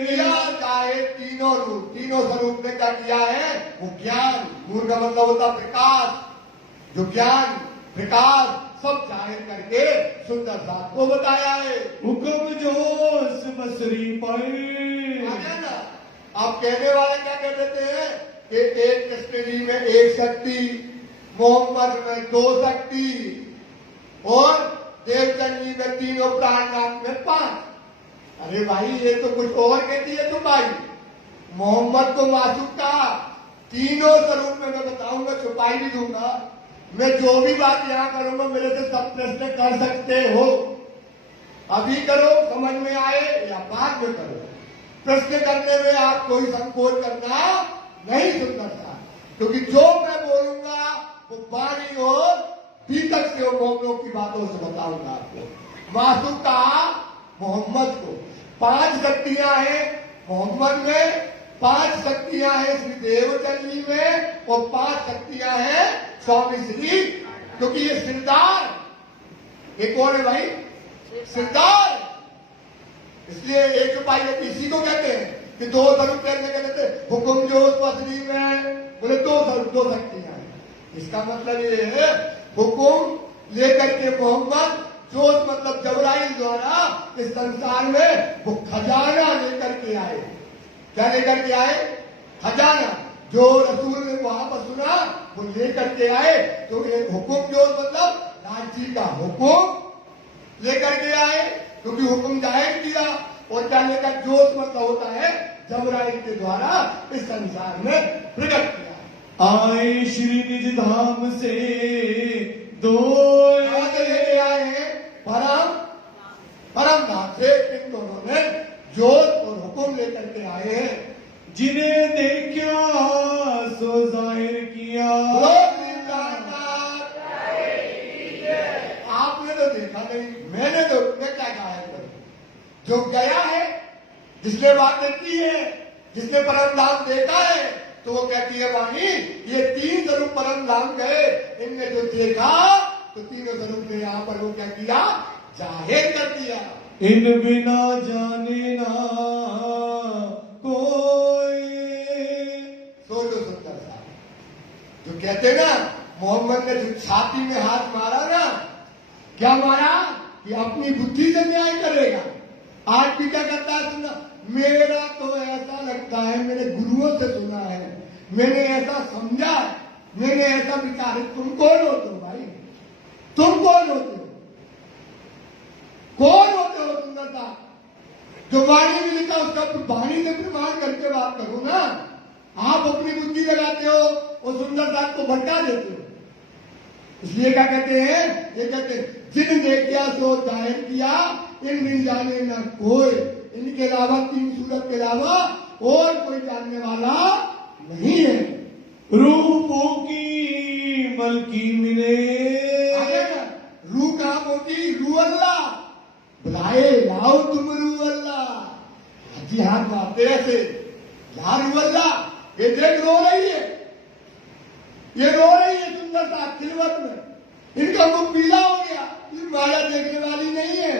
किया जाहिर तीनों रूप। तीनों स्वरूप में क्या किया है? वो ज्ञान। नूर का मतलब होता प्रकाश। जो ज्ञान प्रकाश सब जाहिर करके सुंदर साथ को बताया है। हुक्म जोश बसरी पर, आगे ना आप कहने वाले क्या कहते थे कि एक कृष्ण में एक शक्ति, मोहम्मद में दो शक्ति और देवचंद जी में तीनों, प्राणनाथ में 5। अरे भाई ये तो कुछ और कहती है तुम भाई। मोहम्मद को मासूक कहा। तीनों स्वरूप में मैं बताऊंगा, छुपाई नहीं दूंगा। मैं जो भी बात यहाँ करूंगा मेरे से सब प्रश्न कर सकते हो। अभी करो, समझ में आए या बाद में करो। प्रश्न करने में आप कोई संकोच करना नहीं। सुंदरता क्योंकि जो मैं बोलूंगा वो वाणी और भीतर से मोहम्मदों की बातों से बताऊंगा आपको। मासूक कहा मोहम्मद को। 5 शक्तियां हैं मोहम्मद में, 5 शक्तियां हैं श्री देवचंद जी में और 5 शक्तियां हैं स्वामी श्री। क्योंकि ये सिरदार, ये कौन है भाई? सिरदार। इसलिए एक चुपाई इसी को कहते हैं कि 2 स्वरूप कहने के कहते हैं। हुक्म जो पसली में बोले 2 स्वरूप, 2 शक्तियां हैं। इसका मतलब ये है हुक्म लेकर के मोहम्मद, जोश मतलब जबराइल द्वारा इस संसार में वो खजाना लेकर के आए। क्या लेकर के आए? खजाना। जो रसूल ने वहां पर सुना वो लेकर के आए। तो एक हुक्म जोश मतलब राजी का हुक्म लेकर के आए, क्योंकि हुक्म जाहिर किया। और क्या लेकर? जोश मतलब होता है जबराइल के द्वारा इस संसार में प्रकट किया। आए श्री निज धाम से 2 लेके आए हैं परम धाम से। इन दोनों ने जोश और हुक्म लेकर के आए हैं। जिन्हें देखा सो जाहिर किया। आपने तो देखा नहीं, मैं क्या गायब करूं? जो गया है, जिसने बात देखी है, जिसने परम धाम देखा है, तो वो कहती है वाणी ये 3 स्वरूप परम धाम गए, इनने जो देखा तो तीनों स्वरूप ने यहाँ पर वो क्या किया, जाहिर कर दिया। इन बिना जाने ना कोई। सोचो सुंदर सा, जो कहते ना मोहम्मद ने जो छाती में हाथ मारा ना, क्या मारा कि अपनी बुद्धि से न्याय करेगा। आज भी क्या करता है सुना, मेरा तो ऐसा लगता है, मेरे गुरुओं से सुना है, मैंने ऐसा समझा, मैंने ऐसा विचार। तुम कौन होते हो भाई? तुम कौन होते हो? कौन होते हो सुंदरता? जो वाणी में लिखा उसका वाणी से प्रमाण करके बात करो ना। आप अपनी बुद्धि लगाते हो और सुंदरता को भटका देते हो। इसलिए क्या कहते हैं, ये कहते हैं जिन देखिया सो जाहिर किया, इन बिन जाने न कोई। इनके अलावा 3 सूरत के अलावा और कोई जानने वाला नहीं है। रूपों की मलकी मिले। रू कहां होती? रू अल्लाह बुलाए, लाओ तुम रू अल्लाह। हाजी हाथ मारते ऐसे, या रू अल्लाह। ये देख रो रही है, ये रो रही है सुंदरता खिलवत में। इनका मुंह पीला हो गया, ये माया देखने वाली नहीं है।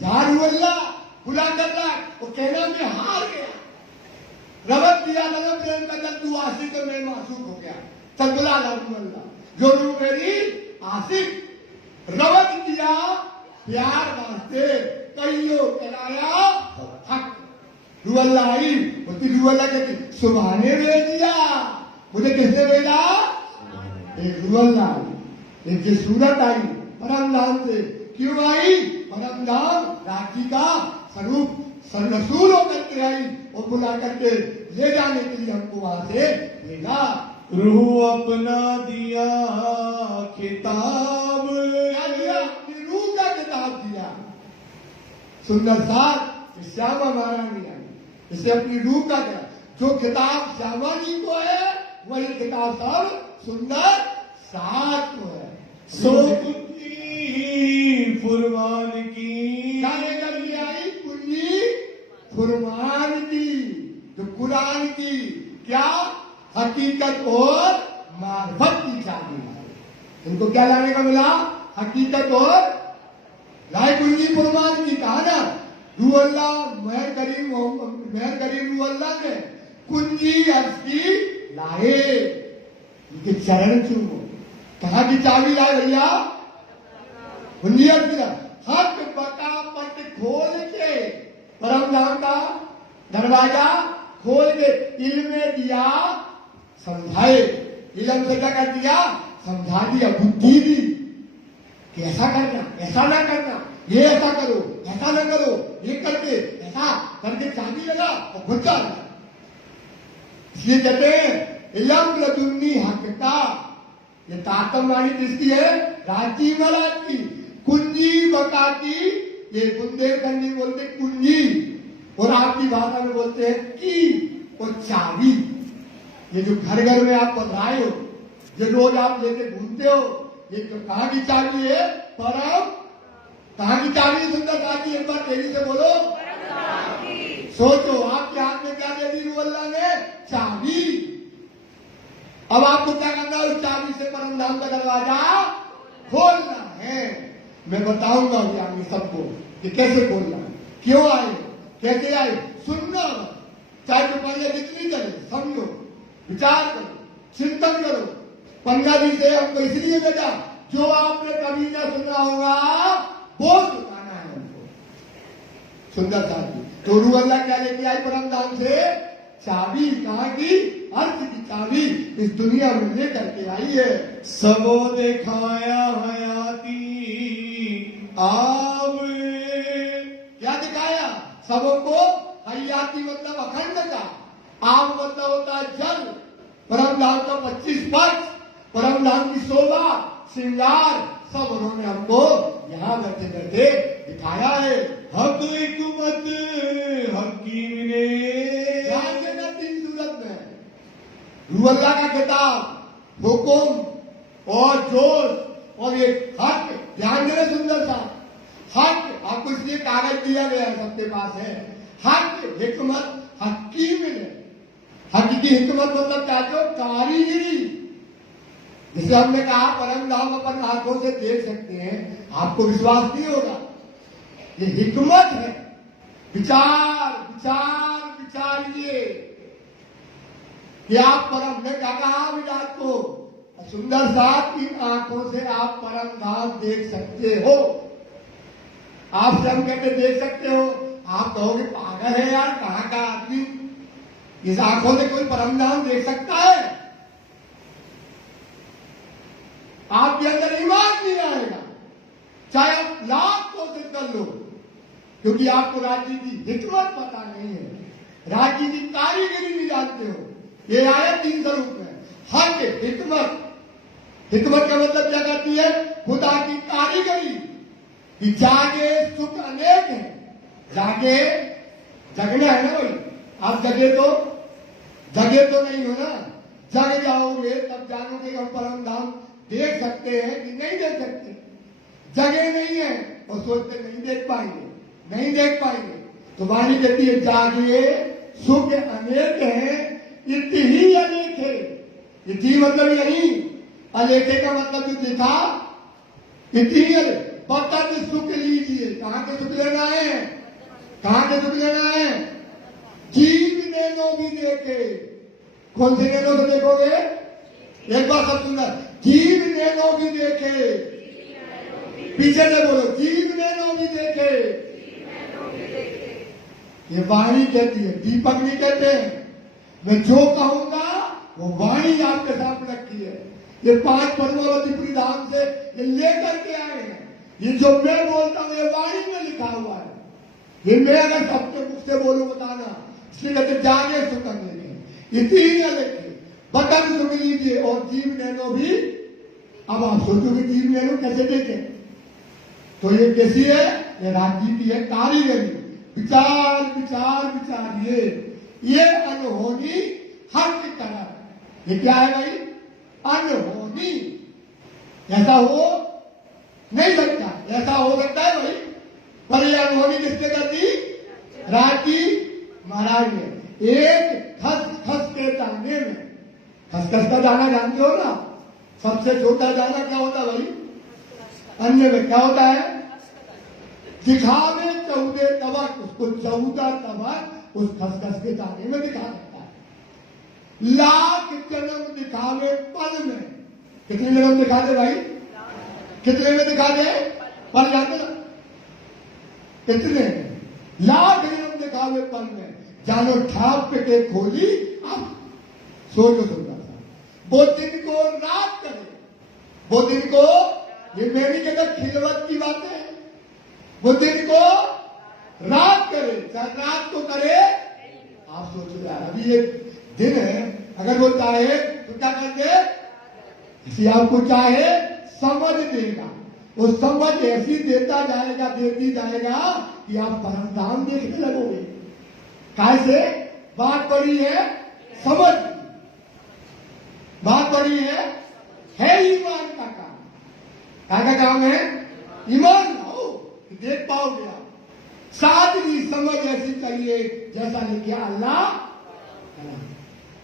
झाड़ू अल्लाह बुला कर रहा, वो कहना में हार गया। रवत दिया लगा प्रेम का जब तू आशिक तो मैं मासूक हो गया। चल बुला रू अल्लाह, जो रू मेरी आशिक। रवत दिया प्यार वास्ते, कहियो कराया हक। रू अल्लाह आई, बोलती रू अल्लाह कहती सुभाने भेज दिया। मुझे किसने भेजा? एक रू अल्लाह आई, एक ये सूरत आई परम धाम से। क्यों आई? परम धाम राखी का स्वरूप रसूल होकर के आई और बुला करके ले जाने के लिए हमको वहां से भेजा। रूह अपना दिया खिताब। क्या दिया? अपनी रूह का किताब दिया। सुंदर साथ श्यामा महारानी आई, इसे अपनी रूह का दिया। जो किताब श्यामा जी को है, वही किताब सब सुंदर साथ को है। सो कुंजी फुरमान की। क्या लेकर के आई? कुंजी फुरमान की, जो कुरान की क्या हकीकत और मार्फत की चाबी है। इनको क्या लाने का मिला? हकीकत और लाए कुंजी फुरमान की। कहा ना रू अल्लाह मेहर करीम रू अल्लाह ने कुंजी अर्ज की लाए, उनके चरण चूमो। कहा की चाबी लाए भैया? कुंजी अर्ज की हक बता पट खोल के, परम धाम का दरवाजा खोल के इल्म दिया, समझाए। इल्म से क्या कर दिया? समझा दिया, बुद्धि दी कि ऐसा करना, ऐसा ना करना, ये ऐसा करो, ऐसा ना करो, ये करके ऐसा करके चाबी लगा और घुस जा। इसलिए कहते हैं इल्म लदुन्नी हकता। ये तातम वाणी किसकी है? रांची महाराज की। कुंजी बका की, ये बुंदेलखंडी बोलते कुंजी, और आपकी भाषा में बोलते हैं की और चाबी। ये जो घर घर में आप बधाए हो, ये रोज आप लेके घूमते हो, ये कहाँ की चाबी है? परम। कहाँ की चाबी? सुंदर चाबी। एक बार तेजी से बोलो। सोचो आपके हाथ में क्या दे दी रू अल्लाह ने? चाबी। अब आपको क्या करना है? उस चाबी से परम धाम का दरवाजा खोलना है। मैं बताऊंगा ज्ञानी सबको कि कैसे खोलना है, क्यों आए, कैसे आए। सुनना, चाहे तो पहले जितनी चले, समझो, विचार करो, चिंतन करो। 15 दिन से हमको इसलिए भेजा, जो आपने कभी ना सुना होगा वो सुनाना है हमको। सुंदर चाबी। तो रू अल्लाह क्या लेके आई परम धाम से? चाबी। कहाँ की? अर्थ की चाबी इस दुनिया में लेकर के आई है। सबो दिखाया हयाती आब। क्या दिखाया? सबों को हयाती मतलब अखंडता, आब मतलब होता है जल। परम धाम का 25 पक्ष, परम धाम की शोभा श्रृंगार सब उन्होंने हमको यहाँ बैठे बैठे दिखाया है। हक हिकमत हकीम ने। ध्यान देना 3 सूरत रूह अल्लाह का किताब, हुक्म और जोश और ये हक, ध्यान देना सुंदर सा हक। आपको इसलिए कागज दिया गया है, सबके पास है। हक, हिकमत, हकीम है। हक की हिकमत मतलब क्या जो कारीगरी, जिसे हमने कहा परम धाम अपन आंखों से देख सकते हैं, आपको विश्वास नहीं होगा। ये हिकमत है। विचार विचार विचारिए कि आप परम ने क्या कहा विराट को, सुंदर साथ इन आंखों से आप परम धाम देख सकते हो। आप सब कहते देख सकते हो, आप कहोगे पागल है यार, कहाँ का आदमी इस आंखों से कोई परम धाम देख सकता है? आपके अंदर ईमान नहीं आएगा, चाहे आप लाख कोशिश कर लो, क्योंकि आपको राज्य की हिकमत पता नहीं है, राज्य की कारीगरी नहीं जानते हो। ये आया 3 स्वरूप में, हक, हिकमत। हिकमत का मतलब क्या कहती है? खुदा की कारीगरी कि जागे सुख अनेक है। जागे, जगना है ना भाई, आप जगे तो नहीं हो ना। जग जाओगे तब जानोगे कि हम परम धाम देख सकते हैं कि नहीं देख सकते। जगे नहीं है और सोचते नहीं देख पाएंगे। तो वाणी कहती है जागे सुख अनेक है, इति ही अनेक है। इति मतलब यही, अलेखे का मतलब जो दिखा, इति ही अनेक। पतन सुख लीजिए। कहां के सुख लेना है? कहां के सुख लेना है? जीव नैनो भी देखे। कौन से नैनो से देखोगे? एक बार सब सुंदर, जीव नैनो भी देखे। पीछे से बोलो, जीव नैनो भी देखे। ये वाणी कहती है, दीपक नहीं कहते हैं। मैं जो कहूंगा वो वाणी आपके सामने रखी है। ये 5 परमावती धाम से ये लेकर के आए हैं। ये जो मैं बोलता हूं ये वाणी में लिखा हुआ है। ये मैं अगर सबके मुख से बोलूं बताना, इसलिए कहते जागे सुख अनेक, इति ही अनेक, बटन सुख लीजिए और जीव नैनो भी। अब आप सोचोगे जीव नैनो कैसे देखे? तो ये कैसी है? ये राज्य की है कारीगरी। विचार विचार विचारिए, ये अनहोनी हक तरह। ये क्या है भाई? अनहोनी। ऐसा हो नहीं सकता, ऐसा हो सकता है भाई, पर ये अनहोनी किसने कर दी? राजी महाराज ने। एक खस खस के दाने में, खसखस का दाना जानते हो ना, सबसे छोटा दाना क्या होता है भाई? अन्न में क्या होता है? दिखावे 14 तबक, उसको 14 तबक उस खसखस के दाने में दिखा सकता है। लाख जन्म दिखावे पल में। कितने जन्म दिखा दे भाई? कितने में दिखा दे? पल जाते ना कितने? लाख जन्म दिखावे पल में। जानो ठाप के खोली। अब सोचो सुंदर सा, वो दिन को रात करे, वो दिन को, ये मेरी जगह खिलवत की बातें है, वो दिन को रात करे, चाहे रात को करे। आप सोचो यार, अभी ये दिन है, अगर वो चाहे तो क्या कर दे? किसी आपको चाहे समझ देगा, वो समझ ऐसी देता जाएगा, देती जाएगा कि आप परम धाम देखने लगोगे। कैसे? बात बड़ी है समझ, बात बड़ी है ईमान का काम। क्या काम है? ईमान लाओ, देख पाओगे आप। सादगी समझ ऐसी चाहिए जैसा लिखे अल्लाह।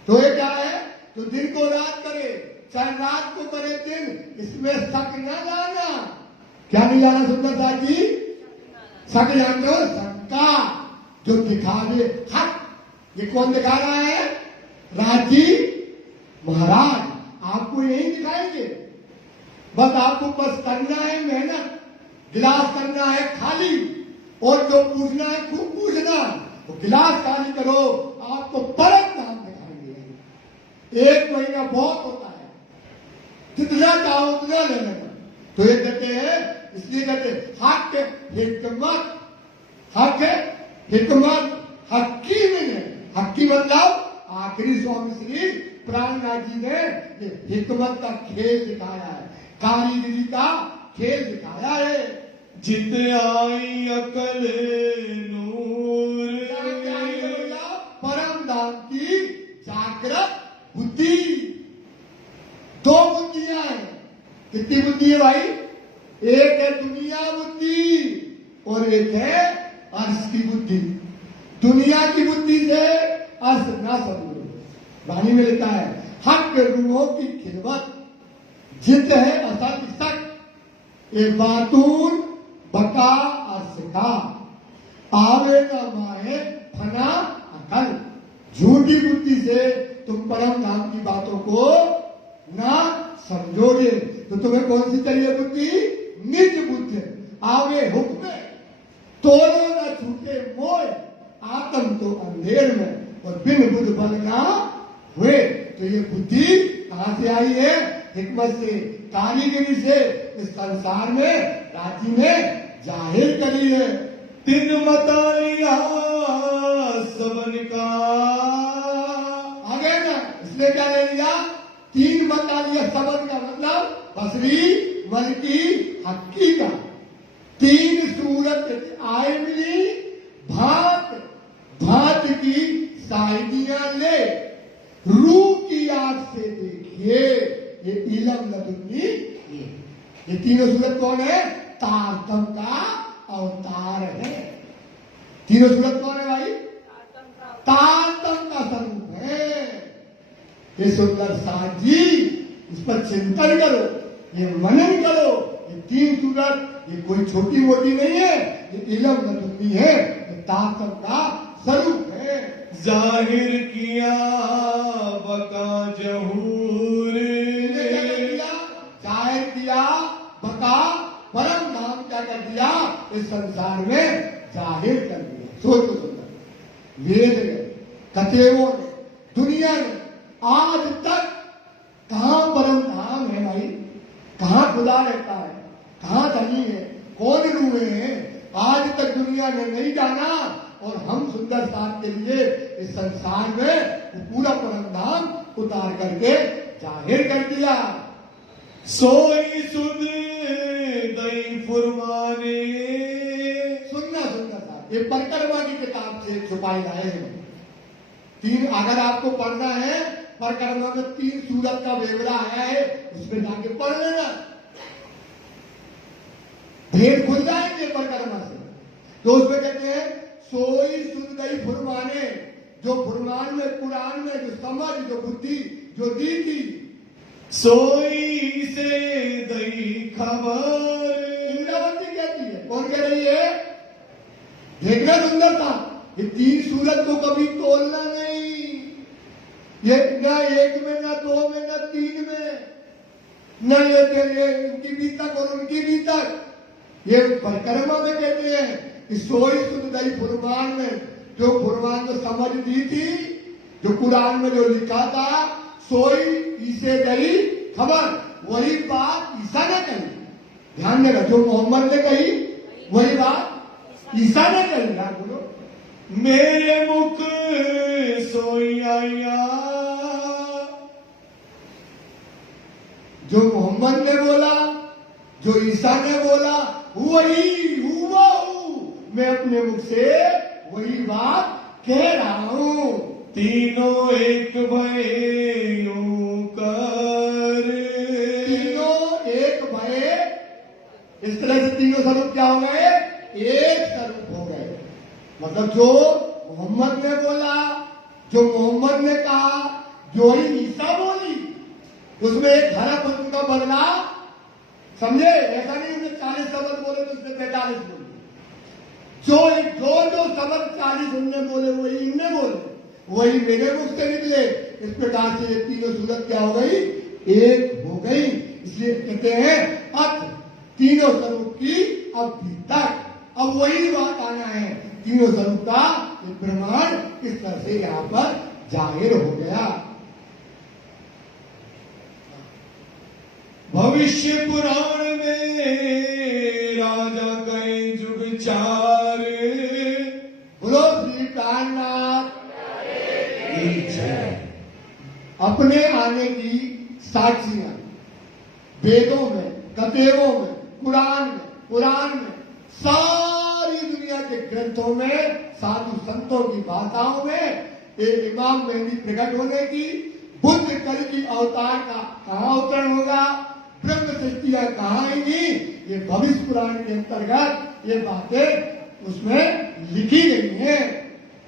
तो ये क्या है? तो दिन को रात करे, चाहे रात को करे दिन, इसमें शक न जाना। क्या नहीं जाना सुंदर साहब जी? शक जानते हो? शक्का जो दिखावे हक। ये कौन दिखा रहा है? राजी महाराज आपको यही दिखाएंगे। बस आपको बस करना है मेहनत, गिलास करना है खाली, और जो पूछना है खूब पूछना। तो गिलास खाली करो, आपको परम धाम दिखाएंगे। 1 महीना बहुत होता है, जितना चाहो उतना ले लेना। तो ये कहते हैं, इसलिए कहते हक हिकमत, हक हिकमत हकीम ने। हकी मतलब आखिरी स्वामी श्री प्राणनाथ जी ने हिकमत का खेल दिखाया है, कारीगरी का खेल दिखाया है। जित आई अकल नूर, परम धाम की जागृत बुद्धि। दो बुद्धियां हैं। कितनी बुद्धि है भाई? एक है दुनिया बुद्धि और एक है अर्श की बुद्धि। दुनिया की बुद्धि से अर्श ना समझो। वाणी में लिखा है हक रूहों की खिलवत जिद है असल सक ए बातून बका अर्श का आवे न माए फना अकल। झूठी बुद्धि से तुम परम धाम की बातों को ना समझोगे तो तुम्हें कौन सी चाहिए बुद्धि? निज बुद्धि आवे हुक्म तोलो न छूटे मोय आत्म तो अंधेर में और बिन बुद्ध बल ना हुए। तो ये बुद्धि कहां से आई है? हिकमत से, कारीगरी से इस संसार में राजी ने जाहिर करी है। तीन मता लिया सबन का। आगे ना इसने क्या ले लिया? तीन मता लिया सबन का मतलब बसरी मलकी हक्की का। तीन सूरत आए मिली भात भात की साइदियां ले रूह की आंख से देखिए ये इलम लदुन्नी। ये तीनों सूरत कौन है? तारतम का अवतार है। तीनों सूरत कौन है भाई? तारतम का स्वरूप है। ये सुंदर साथ जी इस पर चिंतन करो, ये मनन करो। ये तीन सूरत ये कोई छोटी मोटी नहीं है, ये इलम लदुन्नी है, ये तारतम का स्वरूप है। जाहिर किया बका जहूर। जाहिर किया बका परम धाम क्या कर दिया? इस संसार में जाहिर कर दिया। सोचो सुंदर वेद ने, कतेवों ने, दुनिया ने आज तक कहां परम धाम है भाई? कहां खुदा रहता है? कहां धनी है? कौन रूहे हैं? आज तक दुनिया ने नहीं जाना और हम सुंदर साथ के लिए इस संसार में वो पूरा परम धाम उतार करके जाहिर कर दिया। सोई सुध दई फुरमाने। सुनना सुनना साहब ये परिक्रमा की किताब से छुपाई लाए हैं। तीन अगर आपको पढ़ना है परिक्रमा में तीन सूरत का वेवरा आया है, उसमें जाके पढ़ लेना, भेद खुल जाएंगे परिक्रमा से। तो उसमें कहते हैं सोई सुध गई फुरमाने। जो फुरमान में कुरान में जो समझ जो बुद्धि जो दी थी सोई से दई खबर। इंद्रावती कहती है। कौन कह रही है? देखना सुंदर था ये तीन सूरत को कभी तोलना नहीं। ये न एक में न दो में न तीन में न ये इनकी भी तक और उनकी भी तक। ये परिक्रमा में कहते हैं कि सोई सुध दई फुरमान में जो फुरमान को समझ दी थी, जो कुरान में जो लिखा था, सोई इसे गई खबर। वही बात ईसा ने कही। ध्यान देना जो मोहम्मद ने कही वही बात ईसा ने कही। ना बोलो मेरे मुख सोई आया। जो मोहम्मद ने बोला जो ईसा ने बोला वही हुआ हूं। मैं अपने मुख से वही बात कह रहा हूं। तीनों एक भय यूं कर। तीनों एक भय। इस तरह से तीनों स्वरूप क्या हो गए? एक स्वरूप हो गए। मतलब जो मोहम्मद ने बोला जो मोहम्मद ने कहा जो ही ईसा बोली उसमें एक हरफ उनका बदला। समझे? ऐसा नहीं उसने 40 शब्द बोले तो उसने 45 बोले। जो जो शब्द 40 उनने बोले वही इनने बोले वही मेरे मुख से निकले। इस प्रकार से ये तीनों सूरत क्या हो गई? एक हो गई। इसलिए कहते हैं अथ तीनों स्वरूप की अभी तक। अब वही बात आना है तीनों स्वरूप का प्रमाण किस तरह से यहाँ पर जाहिर हो गया। भविष्य पुराण में राजा कई जुग चार। बोलो श्री कान्नाथ अपने आने की साक्षियां वेदों में, कतेवों में, पुराण में, सारी दुनिया के ग्रंथों में, साधु संतों की भाषाओं में एक इमाम मेहदी प्रकट होने की, बुद्ध कल की अवतार का कहाँ अवतरण होगा, ब्रह्म सृष्टियां कहाँ आएंगी, ये भविष्य पुराण के अंतर्गत ये बातें उसमें लिखी गई हैं।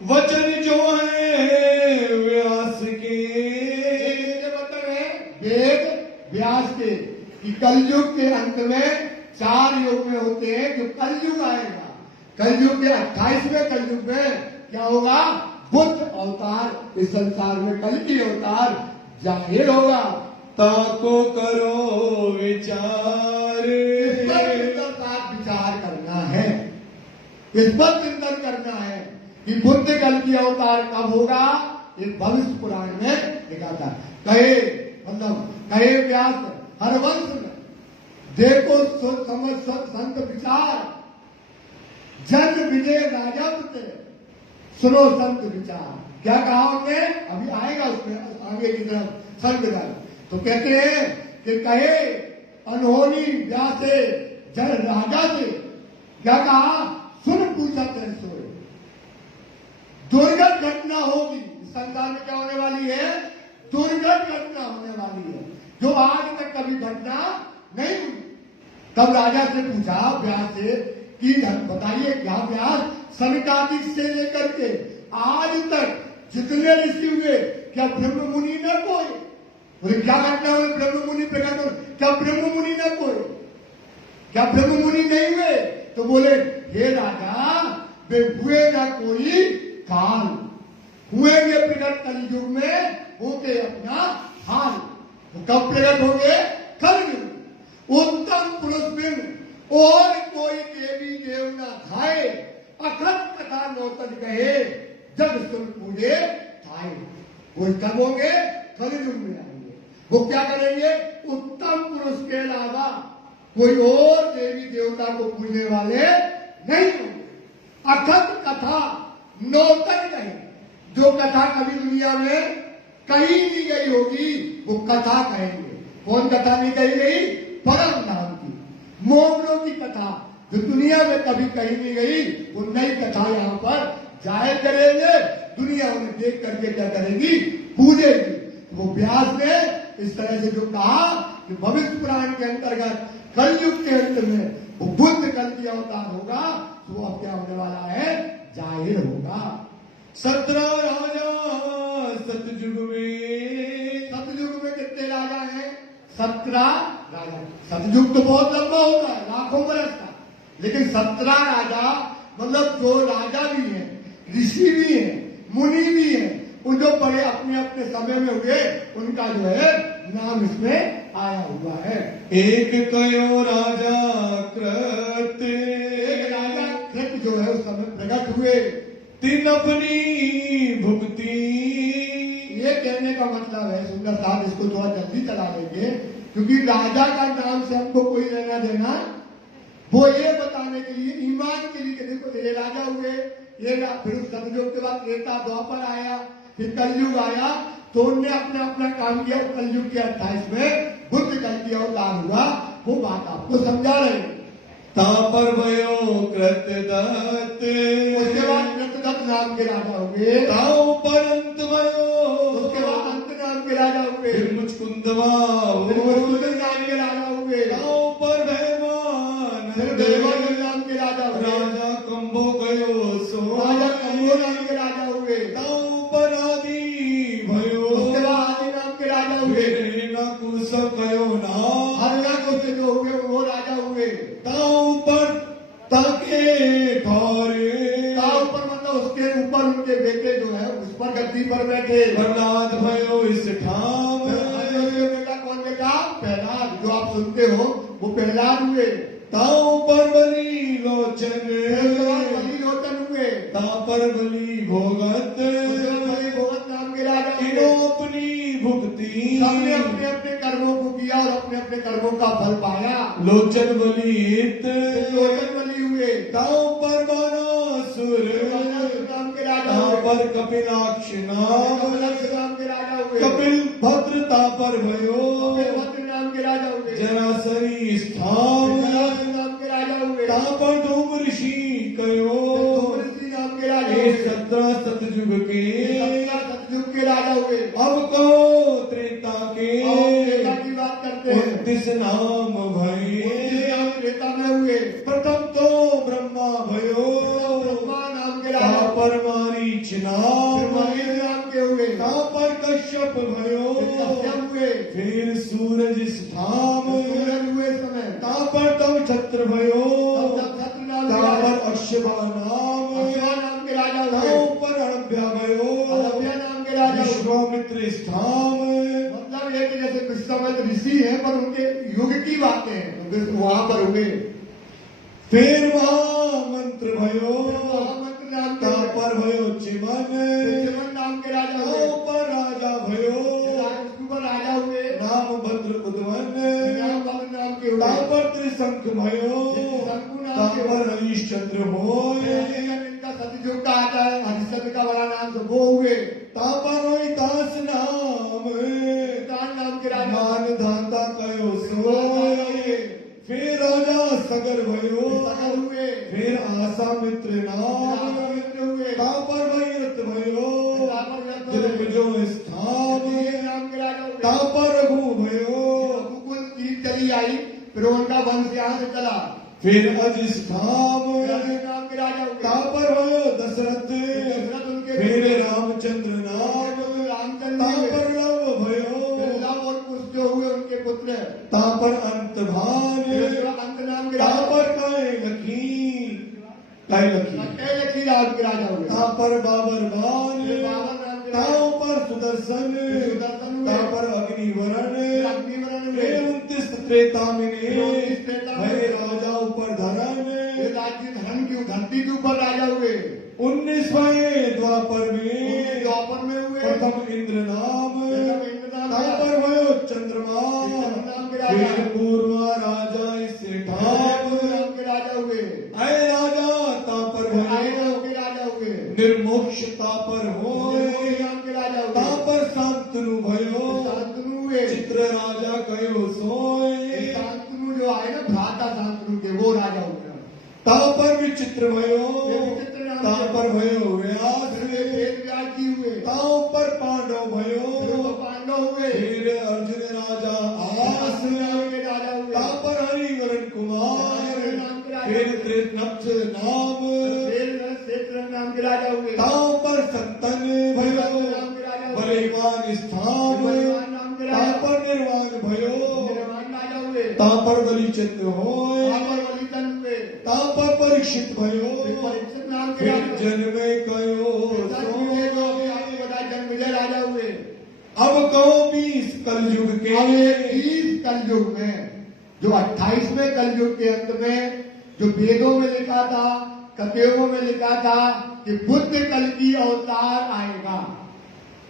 वचन जो है व्यास के, मतलब है वेद व्यास के, कि कलयुग के अंत में 4 युग में होते हैं, जो कलयुग आएगा, कलयुग के 28वें कलयुग में क्या होगा, बुद्ध अवतार इस संसार में कल की अवतार जाहिर होगा। ताको करो विचार, इस पर साथ विचार करना है, इस पर चिंतन करना है कि बुद्ध कल की अवतार कब होगा, इस भविष्य पुराण में लिखा था। कहे मतलब कहे व्यास हरवंश में, देखो समझ संत विचार, जन विजय राजा पुत्र, सुनो संत विचार। क्या कहा उन्होंने, अभी आएगा उसमें आगे की तरफ संत का। तो कहते हैं कि कहे अनहोनी व्यासे जन राजा से, क्या कहा, सुन पूछा तेरे सोए, दुर्घट घटना होगी संसार में, क्या होने वाली है, दुर्घट घटना होने वाली है, जो आज तक कभी घटना नहीं हुई। तब राजा से पूछा व्यास से कि बताइए क्या व्यास, सनकादिक से लेकर के आज तक जितने ऋषि हुए, क्या ब्रह्म मुनि न कोई, बोले क्या घटना हुई, ब्रह्म मुनि प्रकट हो, क्या ब्रह्म मुनि न कोई, क्या ब्रह्म मुनि नहीं हुए। तो बोले हे राजा, वे हुए ना कोई काल, हुएंगे प्रकट कलयुग में, होके अपना हाल। तो कब प्रकट होंगे, कलयुग। उत्तम पुरुष बिन और कोई देवी देव न खाए, अखंड कथा नौतन कहे, जब सुन पूजे थाए। वो कब होंगे, कलयुग में आएंगे। वो क्या करेंगे, उत्तम पुरुष के अलावा कोई और देवी देवता को पूजने वाले नहीं होंगे। अखंड कथा नौतन कहे, जो कथा कभी दुनिया में कही नहीं गई होगी वो कथा कहेंगे। कौन कथा नहीं कही गई, परम नाम की, मोमनों की कथा, जो दुनिया में कभी कही नहीं गई, वो नई कथा यहाँ पर जाहिर करेंगे। दुनिया उन्हें देख करके क्या करेगी, पूजेगी। वो व्यास ने इस तरह से जो कहा कि भविष्य पुराण के अंतर्गत कलयुग के अंत में वो बुद्ध कल की अवतार होगा, तो वो अब क्या होने वाला है, जाहिर होगा। 17 राजा सतयुग में, सतयुग में कितने राजा हैं, 17 राजा। सतयुग तो बहुत लंबा होता है, लाखों बरस का, लेकिन 17 राजा मतलब जो राजा भी हैं, ऋषि भी हैं, मुनि भी हैं, वो जो बड़े अपने अपने समय में हुए, उनका जो है नाम इसमें आया हुआ है। एक कयो राजा कृत, एक राजा कृत जो है उस समय प्रकट हुए, तीन अपनी भुक्ति। ये कहने का मतलब है, सुंदर साहब इसको थोड़ा जल्दी चला लेंगे, क्योंकि राजा का नाम से हमको कोई लेना देना, वो ये बताने के लिए, ईमान के लिए, देखो ये राजा हुए, ये फिर उस सतयुग के बाद त्रेता द्वापर आया, फिर कलयुग आया, तो उनने अपना अपना काम किया। कलयुग के 28 में बुद्ध कल की अवतार हुआ, वो बात आपको समझा रहे हैं। तापर भयो कृतदत्त, उसके बाद कृतदत्त नाम के राजा हुए, ताऊ पर अंत भयो, उसके बाद अंत नाम के राजा हुए, फिर मुचकुंदवा, फिर मुचकुंद नाम के राजा हुए, ताऊ पर भयमान, फिर देवानंद नाम के राजा हुए, राजा कंबो गयो सो, राजा कंबो नाम के राजा हुए, ताऊ पर आदि भयो, उसके बाद आदि नाम के राजा हुए, कुश कयो ना, हरनाकों से जो हुए वो राजा हुए, ताऊ पर ताके ठौरे, ताऊ पर मतलब उसके ऊपर उनके बेटे जो है उस पर गद्दी पर बैठे, प्रहलाद भयो इस ठाम, बेटा कौन बेटा, प्रहलाद, जो आप सुनते हो वो प्रहलाद हुए। ताऊ पर बली लोचन, बलि लोचन हुए, ता पर बली भोगत, बलि भोगत नाम के राजा हुए। तीनों अपनी भुक्ति, सबने अपने अपने कर्मों को किया और अपने अपने कर्मों का फल पाया। लोचन बलित, लोचन बलि हुए, ताऊ पर बानासुर, नाम के राजा ता हुए, पर कपिलाक्ष नाम, कपिलाक्ष नाम के राजा हुए, कपिल भद्र ता पर भयो, कपिलभद्र नाम के राजा हुए, जरासरी स्थान, जरासंध नाम के राजा हुए, ता पर धूम ऋषि कयो, ऋषि नाम के राजा ये हुए, 17 सतयुग के, 17 सतयुग के राजा हुए। अब कहो त्रेता के और त्रेता की बात करते हैं। 29 नाम भये। 29 नाम त्रेता में हुए। प्रथम तो ब्रह्मा भयो, ब्रह्मा नाम के राजा। तापर मारीच फिर नाम, मरीच नाम के हुए। तापर कश्यप भयो, फिर कश्यप हुए। फिर सूरज स्थाम, सूरज हुए समय। तापर तव छत्र भयो, तब छत्र नाम के राजा। तापर अश्वा नाम, अश्वा नाम के राजा हुए। तापर अरभ्या भयो, अरभ्या नाम के राजा हुए। विश्वामित्र स्थाम। मतलब ये कि जैसे विश्वामित्र ऋषि है पर उनके युग की बातें हैं, तो वहां पर हुए। फिर महामंत्र भयो, महामंत्र नाम के तापर भयो चिमन, चिमन नाम के राजा हुए। तापर राजा भयो, उसके ऊपर राजा हुए। नाम भद्र उद्वन, नाम के हुए। तापर त्रिशंख भयो, शंकु नाम के तापर हरिश्चंद्र होय, इनका सतयुग का आता है, हरिश्चंद्र का बड़ा नाम से वो हुए। तापर रोहितास नाम, कान नाम के राजा। मान धाता कयो सोय। फिर राजा सगर भयो, सगर हुए। फिर आसामित्र नाम, मित्र हुए। तापर वैरत भयो, दिग्विजो स्थान, नाम के राजा हुए। तापर रघु भयो, रघुकुल जीत चली आई, फिर उनका वंश यहाँ से चला। फिर अजिस्थाम, नाम के राजा हुए। तापर भयो दशरथ, दशरथ उनके फिर रामचंद्र नाम, रामचंद्र हुए। तापर लव भयो, फिर लव और कुश जो हुए उनके पुत्र। तापर अंतभान, फिर अंत नाम के राजा। तापर कैलखी, कैलखी नाम के राजा हुए। तापर बाबरबान, फिर बाबर नाम के राजा। तापर सुदर्शन, सुदर्शन हुए। तापर अग्निवरण, फिर अग्निवरण हुए। फिर 29 त्रेता में 29 त्रेता में भय राजा ऊपर धरन, फिर राज्य धन की धरती के ऊपर राजा हुए। 19वें द्वापर में द्वापर में हुए। प्रथम इंद्र नाम, प्रथम इंद्र नाम के तापर भयो चंद्रमा, चंद्रमा नाम के राजा। फिर पूर्वा राजा इससे ठाम, नाम के राजा हुए। अय राजा तापर आए भयो, नाम के राजा हुए। निर्मोक्ष तापर होय, नाम के राजा हुए। तापर शांतनु भयो, शांतनु हुए। चित्र राजा कयो सोय, शांतनु जो आए ना भ्राता शांतनु के वो राजा हुए। तापर विचित्र भयो, विचित्र नाम के- तापर भयो व्यास, फिर वेद व्यास जी हुए। तापर पांडव फिर भयो, वो पांडव हुए। फिर अर्जुन राजा आस, नाम के राजा हुए। तापर हरिवरण कुमार, हरिवरण नाम के राजा फिर हुए। त्रिनक्ष नाम, फिर क्षेत्र नाम के राजा हुए। तापर संतन भयो, नाम के राजा हुए। बलिवान स्थान, बलिवान नाम के राजा। तापर निर्वाण भयो, निर्वाण राजा हुए। तापर बलिचंद्र होय, तापर बलिचंद हुए। तापर परीक्षित भयो, फिर परीक्षित नाम के फिर राजा। जन्मे कयो सच हुए जो अभी आपको बताया जन्मजय राजा हुए। अब कहो 20 कलयुग अब के, ये 30 कलयुग में जो 28वें कलयुग के अंत में जो वेदों में लिखा था, कथेओं में लिखा था कि बुद्ध कल की अवतार आएगा,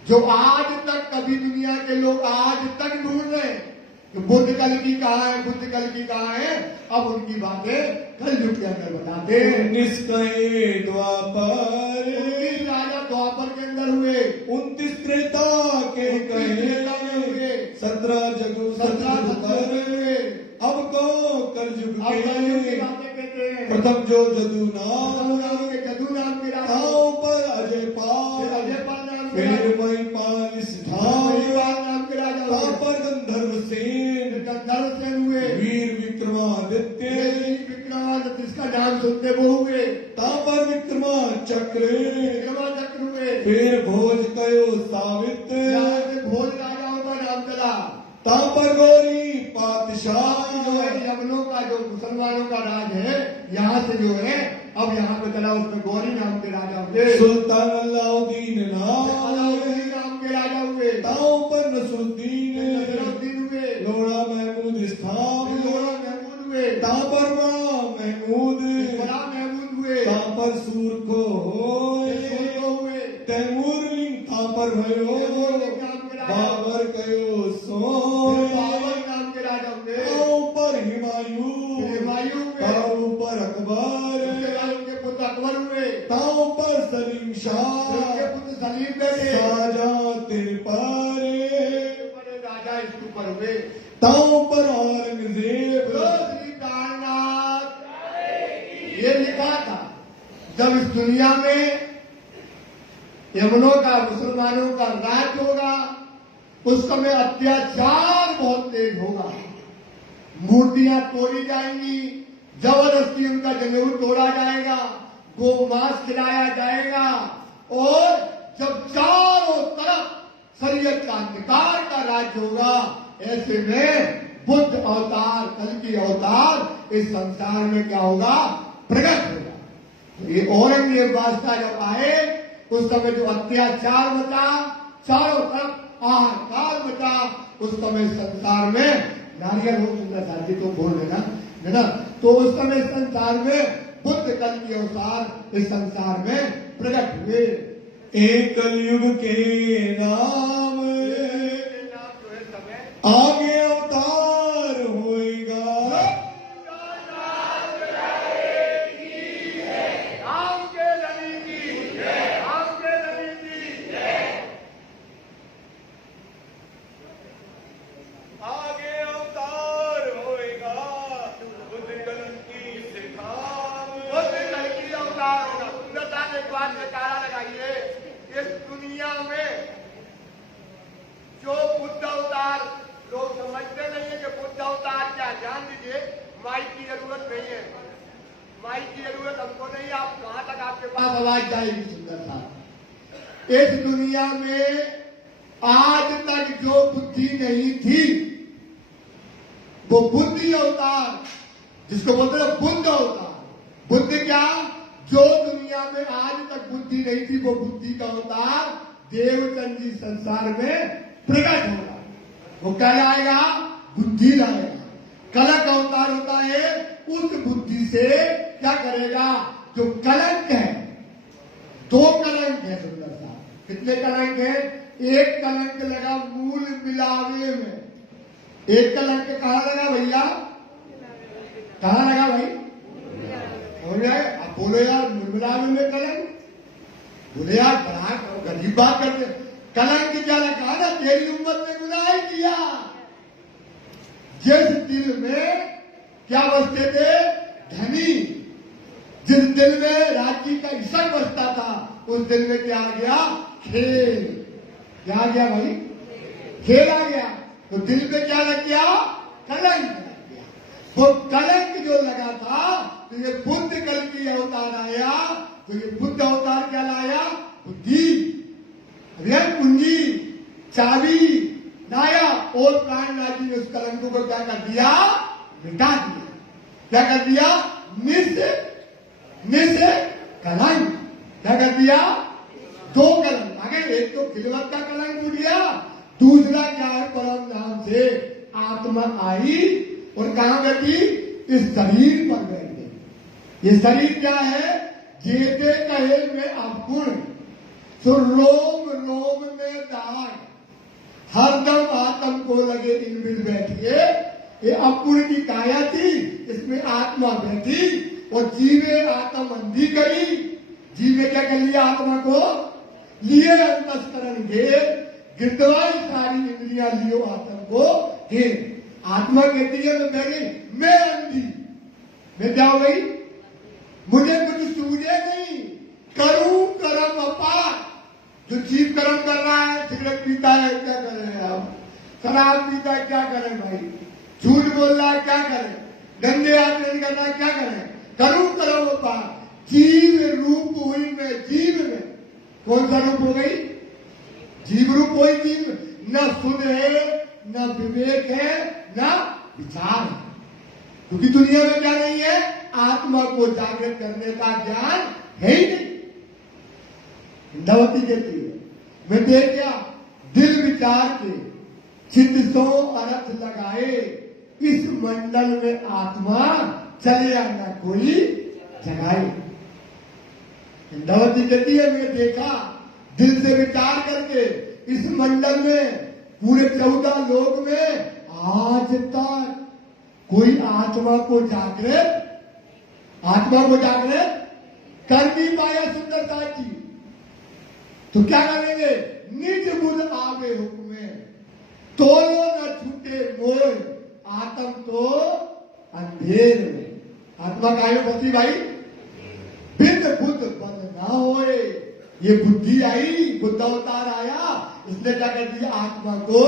जो आज तक कभी दुनिया के लोग आज तक ढूंढ रहे हैं कि बुद्ध कल की कहाँ है, बुद्ध कल की कहाँ है। अब उनकी बातें कलयुग के अंदर बताते हैं। 19 कहे द्वापर, 19 राजा द्वापर के अंदर हुए। 29 त्रेता के 29 त्रेता में कहे, हुए। 17 जगु 17 सतयुग हुए। अब कहो कलयुग अब कलयुग की के, बातें कहते हैं। प्रथम जो जदु नाम, नाम के जदू नाम के राजा। ताऊ पर अजय फिर पाल, अजयपाल नाम के फिर राजा। महिपाल स्थान, महिपाल नाम के राजा हुए। तापर गंधर्व सेन, फिर गंधर्व सेन हुए। वीर विक्रमादित्य, विक्रमादित्य जिसका नाम सुनते वो हुए। तापर विक्रमा चक्र, विक्रमाचक्र हुए। फिर भोज कयो सावित्र, यहाँ से भोज राजाओं का नाम चला। तापर गौरी पातशाह, जो है यमनों का जो मुसलमानों का राज है, यहाँ से जो है अब यहाँ पे चला, उसमें गौरी नाम के राजा हुए। सुल्तान अलाउद्दीन नाम, अलाउद्दीन नाम के राजा हुए। ताऊ पर नसरुद्दीन, नसरुद्दीन हुए। लोड़ा महमूद स्थान, लोड़ा महमूद हुए। तापर बड़ा महमूद, बड़ा महमूद हुए। तापर सूरखो होय, सूरखो हुए। तैमूर लिंग तापर भयो, तैमूर लिंग नाम के राजा। बाबर कयो फिर सोय, बाबर नाम के राजा हुए। ताऊ पर हिमायू, फिर हुमायूं हुए। ताऊ पर अकबर, उसके बाद उनके पुत्र अकबर हुए। ताऊ पर सलीम फिर शाह, उनके पुत्र सलीम बेटे। शाहजहां तिरपारे, बड़े राजा इसके ऊपर हुए। ताऊ पर औरंगजेब, श्री कायनात ये लिखा था जब इस दुनिया में यमनों का मुसलमानों का राज होगा उस समय अत्याचार बहुत तेज होगा, मूर्तियां तोड़ी जाएंगी, जबरदस्ती उनका जनेऊ तोड़ा जाएगा, गोमांस खिलाया जाएगा, और जब चारों तरफ शरीयत का अंधकार का राज्य होगा, ऐसे में बुद्ध अवतार, कल की अवतार इस संसार में क्या होगा, प्रकट होगा। ये औरंगजेब बादशाह जब आए, उस समय जो अत्याचार मचा, चारों तरफ हाहाकार मचा, उस समय संसार में नारियल हो सुंदर साथी तो बोल देना है ना, तो उस समय संसार में बुद्ध कल की अवतार इस संसार में प्रकट हुए। एक कलयुग के नाम आगे अवतार होएगा। आगे अवतार होएगा, बुद्ध कल की सिखाम। बुद्ध कल की अवतार होगा। सुंदरता ने एक बात में तारा लगाइए, इस दुनिया में जो बुद्ध अवतार, लोग समझते नहीं है कि बुद्ध अवतार क्या, जान लीजिए माइक की जरूरत नहीं है, माइक की जरूरत हमको नहीं, आप कहां तक आपके पास आवाज जाएगी। सुंदरता, इस दुनिया में आज तक जो बुद्धि नहीं थी, वो बुद्धि अवतार, जिसको बोलते हैं बुद्ध अवतार। बुद्ध क्या, जो दुनिया में आज तक बुद्धि नहीं थी, वो बुद्धि का अवतार देवचंद जी संसार में प्रकट होगा। वो क्या लाएगा, बुद्धि लाएगा। कलंक अवतार होता है, उस बुद्धि से क्या करेगा, जो कलंक है, दो कलंक है सुंदर सा, कितने कलंक है, एक कलंक लगा मूल मिलावे में, एक कलंक कहां लगा भैया, कहां लगा भाई, हो जाए अब बोलो यार, मिलावे में कलंक, बोले यार बड़ा गरीब बात करते, कलंक क्या लगा ना, तेरी उम्मत ने गुनाह किया। जिस दिल में क्या बसते थे, धनी, जिस दिल में राज्य का इशक बसता था, उस दिल में क्या आ गया, खेल, क्या आ गया भाई, खेल आ गया। तो दिल में क्या लग गया, कलंक लग गया। वो कलंक जो लगा था, तो ये बुद्ध कल की अवतार आया, तो ये बुद्ध अवतार क्या लाया, बुद्धि, कुंजी, चाबी लाया, और प्राणनाथ जी ने उस कलंक को क्या कर दिया, मिटा दिया। क्या कर दिया, निस कलंक, क्या कर दिया, दो कलंक आगे, एक तो खिलवत का कलंक उठ गया, दूसरा क्या है, परम नाम से आत्मा आई और कहां बैठी, इस शरीर पर बैठ गई। ये शरीर क्या है, जेते कहे में अवगुण, तो रोम रोम में दाग, हरदम आत्म को लगे इनबिल बैठिए। ये अवगुण की काया थी, इसमें आत्मा बैठी और जीवे आत्म अंधी करी, जीवे क्या कर लिया, आत्मा को लिए अंतस्करण घेर, गिरदवाई सारी इंद्रियां लियो आत्मा को घेर। आत्मा कहती है मैं अंधी, मैं क्या हो गई, मुझे कुछ सूझे नहीं, करूं कर्म अपार। जो जीव कर्म कर रहा है, सिगरेट पीता है, क्या कर रहे हैं आप, शराब पीता है, क्या करें भाई, झूठ बोल रहा है, क्या करें, गंदे आचरण कर रहा है, क्या करें, करूं कर्म अपार। जीव रूप हुई मैं, जीव में कौन सा रूप हो गई, जीव रूप हुई। जीव न सुध है, न विवेक है, न विचार है, क्योंकि दुनिया में क्या नहीं है, आत्मा को जागृत करने का ज्ञान है ही नहीं। इंद्रावती कहती है, मैं देखा दिल विचार के चित्त सो अर्थ लगाए, इस मंडल में आत्मा चले आना कोई जगाए। इंद्रावती कहती है, मैं देखा दिल से विचार करके इस मंडल में, पूरे 14 लोक में आज तक कोई आत्मा को जागृत कर नहीं पाया। सुंदरता जी तो क्या करेंगे, निज बुध आवे हुक्मे, तोलो न छूटे मोह, आत्म तो अंधेर में। आत्मा काहे में फंसी भाई, बिन बुद्ध बंद ना होए। ये बुद्धि आई, बुद्ध अवतार आया, उसने क्या कर दिया, आत्मा को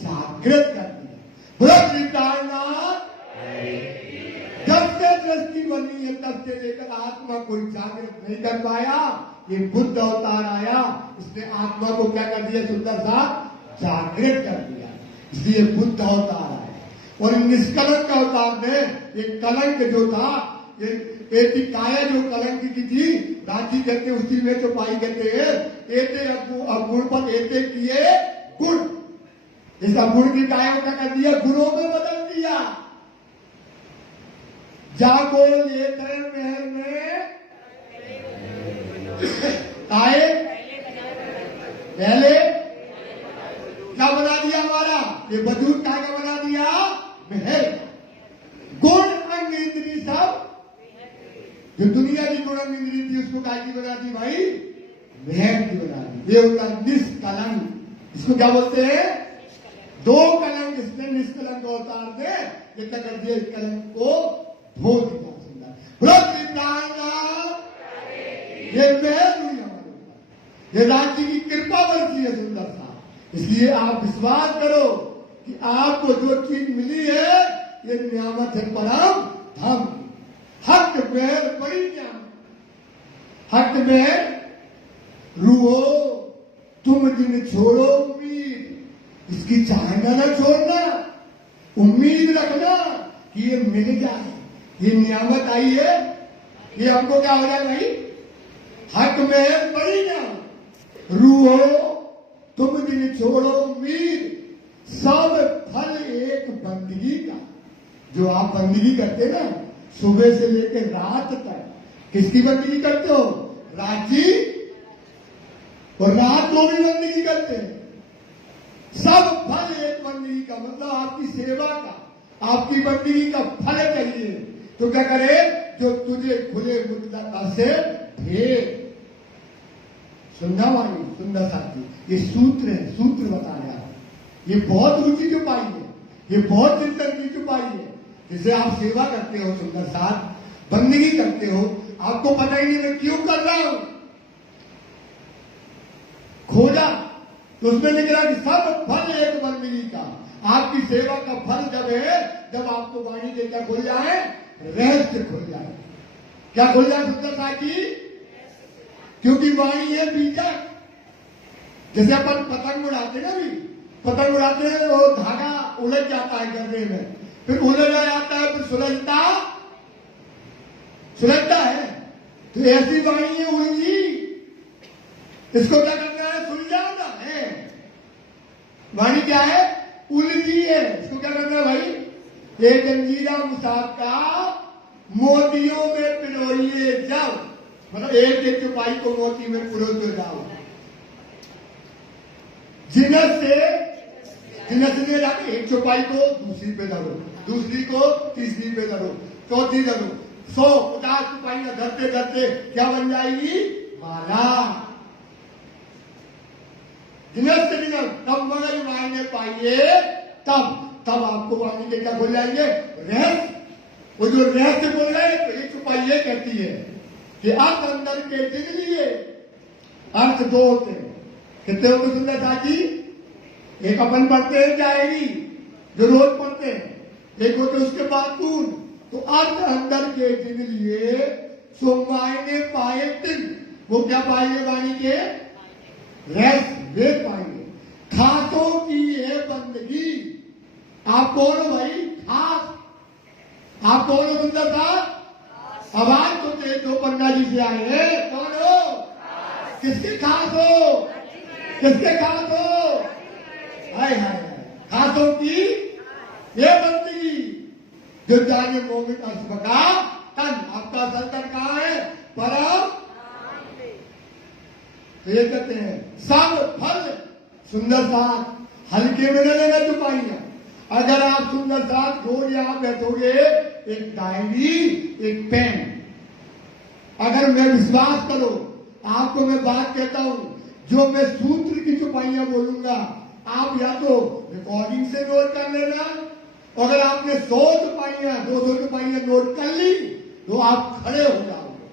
जागृत कर दिया। बोलो श्री प्राणनाथ। जब से दृष्टि बनी है तब से लेकर आत्मा को जागृत नहीं कर पाया। ये बुद्ध अवतार आया, इसने आत्मा को क्या कर दिया, सुंदर सा जागृत कर दिया। इसलिए बुद्ध अवतार आया। और निष्कलंक अवतार ने ये कलंक जो था, ये काया जो कलंक की थी, रांची कहते उसी में चौपाई कहते हैं, एते अवगुण पर एते किए गुण। इस अवगुण की काया को क्या कर दिया, गुणों में बदल दिया। जागो लेकर महल में आए, पहले क्या बना दिया हमारा, ये वजूद क्या बना दिया, महल। गुण अंग इंद्री सब, जो दुनिया की गुण अंग इंद्री थी उसको क्या की बना दी भाई, महल की बना दी। ये होता निष्कलंक। इसको क्या बोलते हैं, दो कलंक इसने निष्कलंक अवतार ने ये क्या कर दिया, इस कलंक को धो दिया। ये महल हुई हमारे ऊपर, ये राज्य की कृपा बरसी है सुंदर सा। इसलिए आप विश्वास करो कि आपको जो चीज मिली है ये नियामत है परम धम। हक महल बड़ी नियामत, हक महल रूहो तुम जिन छोड़ो उम्मीद, इसकी चाहना न छोड़ना, उम्मीद रखना कि ये मिल जाए। ये नियामत आई है, ये हमको क्या हो जाए भाई, हक में बड़ी नियामत। रूहो तुम जिन छोड़ो उम्मीद, सब फल एक बंदगी का। जो आप बंदगी करते ना सुबह से लेकर रात तक, किसकी बंदगी करते हो, रांची, और रात को भी बंदगी करते हैं। सब फल एक बंदगी का, मतलब आपकी सेवा का, आपकी बंदगी का फल चाहिए तो क्या करे, जो तुझे खुले मुतलका से भेद। सुनना वाली सुंदर साथी, ये सूत्र है, सूत्र बता रहा है। ये बहुत रुचि छुपाई है, ये बहुत चिंतन की छुपाई है। जिसे आप सेवा करते हो सुंदर साथ, बंदगी करते हो, आपको पता ही नहीं मैं क्यों कर रहा हूं। खोजा तो उसमें लिख रहा कि सब फल एक बंदगी का। आपकी सेवा का फल जब है जब आपको वाणी के क्या खुल जाए, रहस्य खुल जाए। क्या खुल जाए सुंदर साथी, क्योंकि वाणी है बीजक। जैसे अपन पतंग उड़ाते ना, भी पतंग उड़ाते हैं वो धागा उलझ जाता है गरबे में, फिर उलझ जाता है, फिर सुलझता है। तो ऐसी वाणी है उलझी, इसको क्या करना है, सुलझाना है। वाणी क्या है, उलझी है, इसको क्या करना है भाई, ये जंजीरा मुसाफा मोतियों में पिरोइए जब, मतलब एक एक चुपाई को मोती में पिरो तो जाओ। जिनस से जाके एक चुपाई को दूसरी पे धरो, दूसरी को तीसरी पे धरो, चौथी धरो, 100-50 चुपाइयां धरते धरते क्या बन जाएगी, माला। जिनस से जिनस, तब मगज मायने पाइए, तब आपको वाणी के क्या बोल जाएंगे, रहस्य। वो जो रहस्य बोल रहे हैं, तो ये चुपाई ये कहती है कि अर्थ अंदर के जिन लिए, अर्थ दो होते हैं। कितने होते सुंदर साथी, एक अपन पढ़ते हैं जाएगी जो रोज पढ़ते हैं, एक होते उसके बाद तून। तो अर्थ अंदर के जिन लिए सो मायने पाए तिन, वो क्या पाएंगे वाणी के, रहस्य वे पाएंगे। खासों की है बंदगी। आप कौन हो भाई, खास। आप कौन हो सुंदर था, आवाज तो तेज हो, पन्ना जी से आए हैं, कौन हो, किसके खास हो, किसके खास हो, हाय हाय, खासों की ये बंदगी। जो जाने मोमिन अस्म का तन, आपका संतन कहाँ है, परम। तो ये कहते हैं सब फल सुंदर साथ हल्के में न लेना चुपाइया। अगर आप सुंदर साथ रोज यहां बैठोगे, एक डायरी एक पेन, अगर मैं विश्वास करो, आपको मैं बात कहता हूं, जो मैं सूत्र की चुपाइयां बोलूंगा, आप या तो रिकॉर्डिंग से नोट कर लेना, अगर आपने 100 चुपाइयां 200 चुपाइयां नोट कर ली तो आप खड़े हो जाओगे।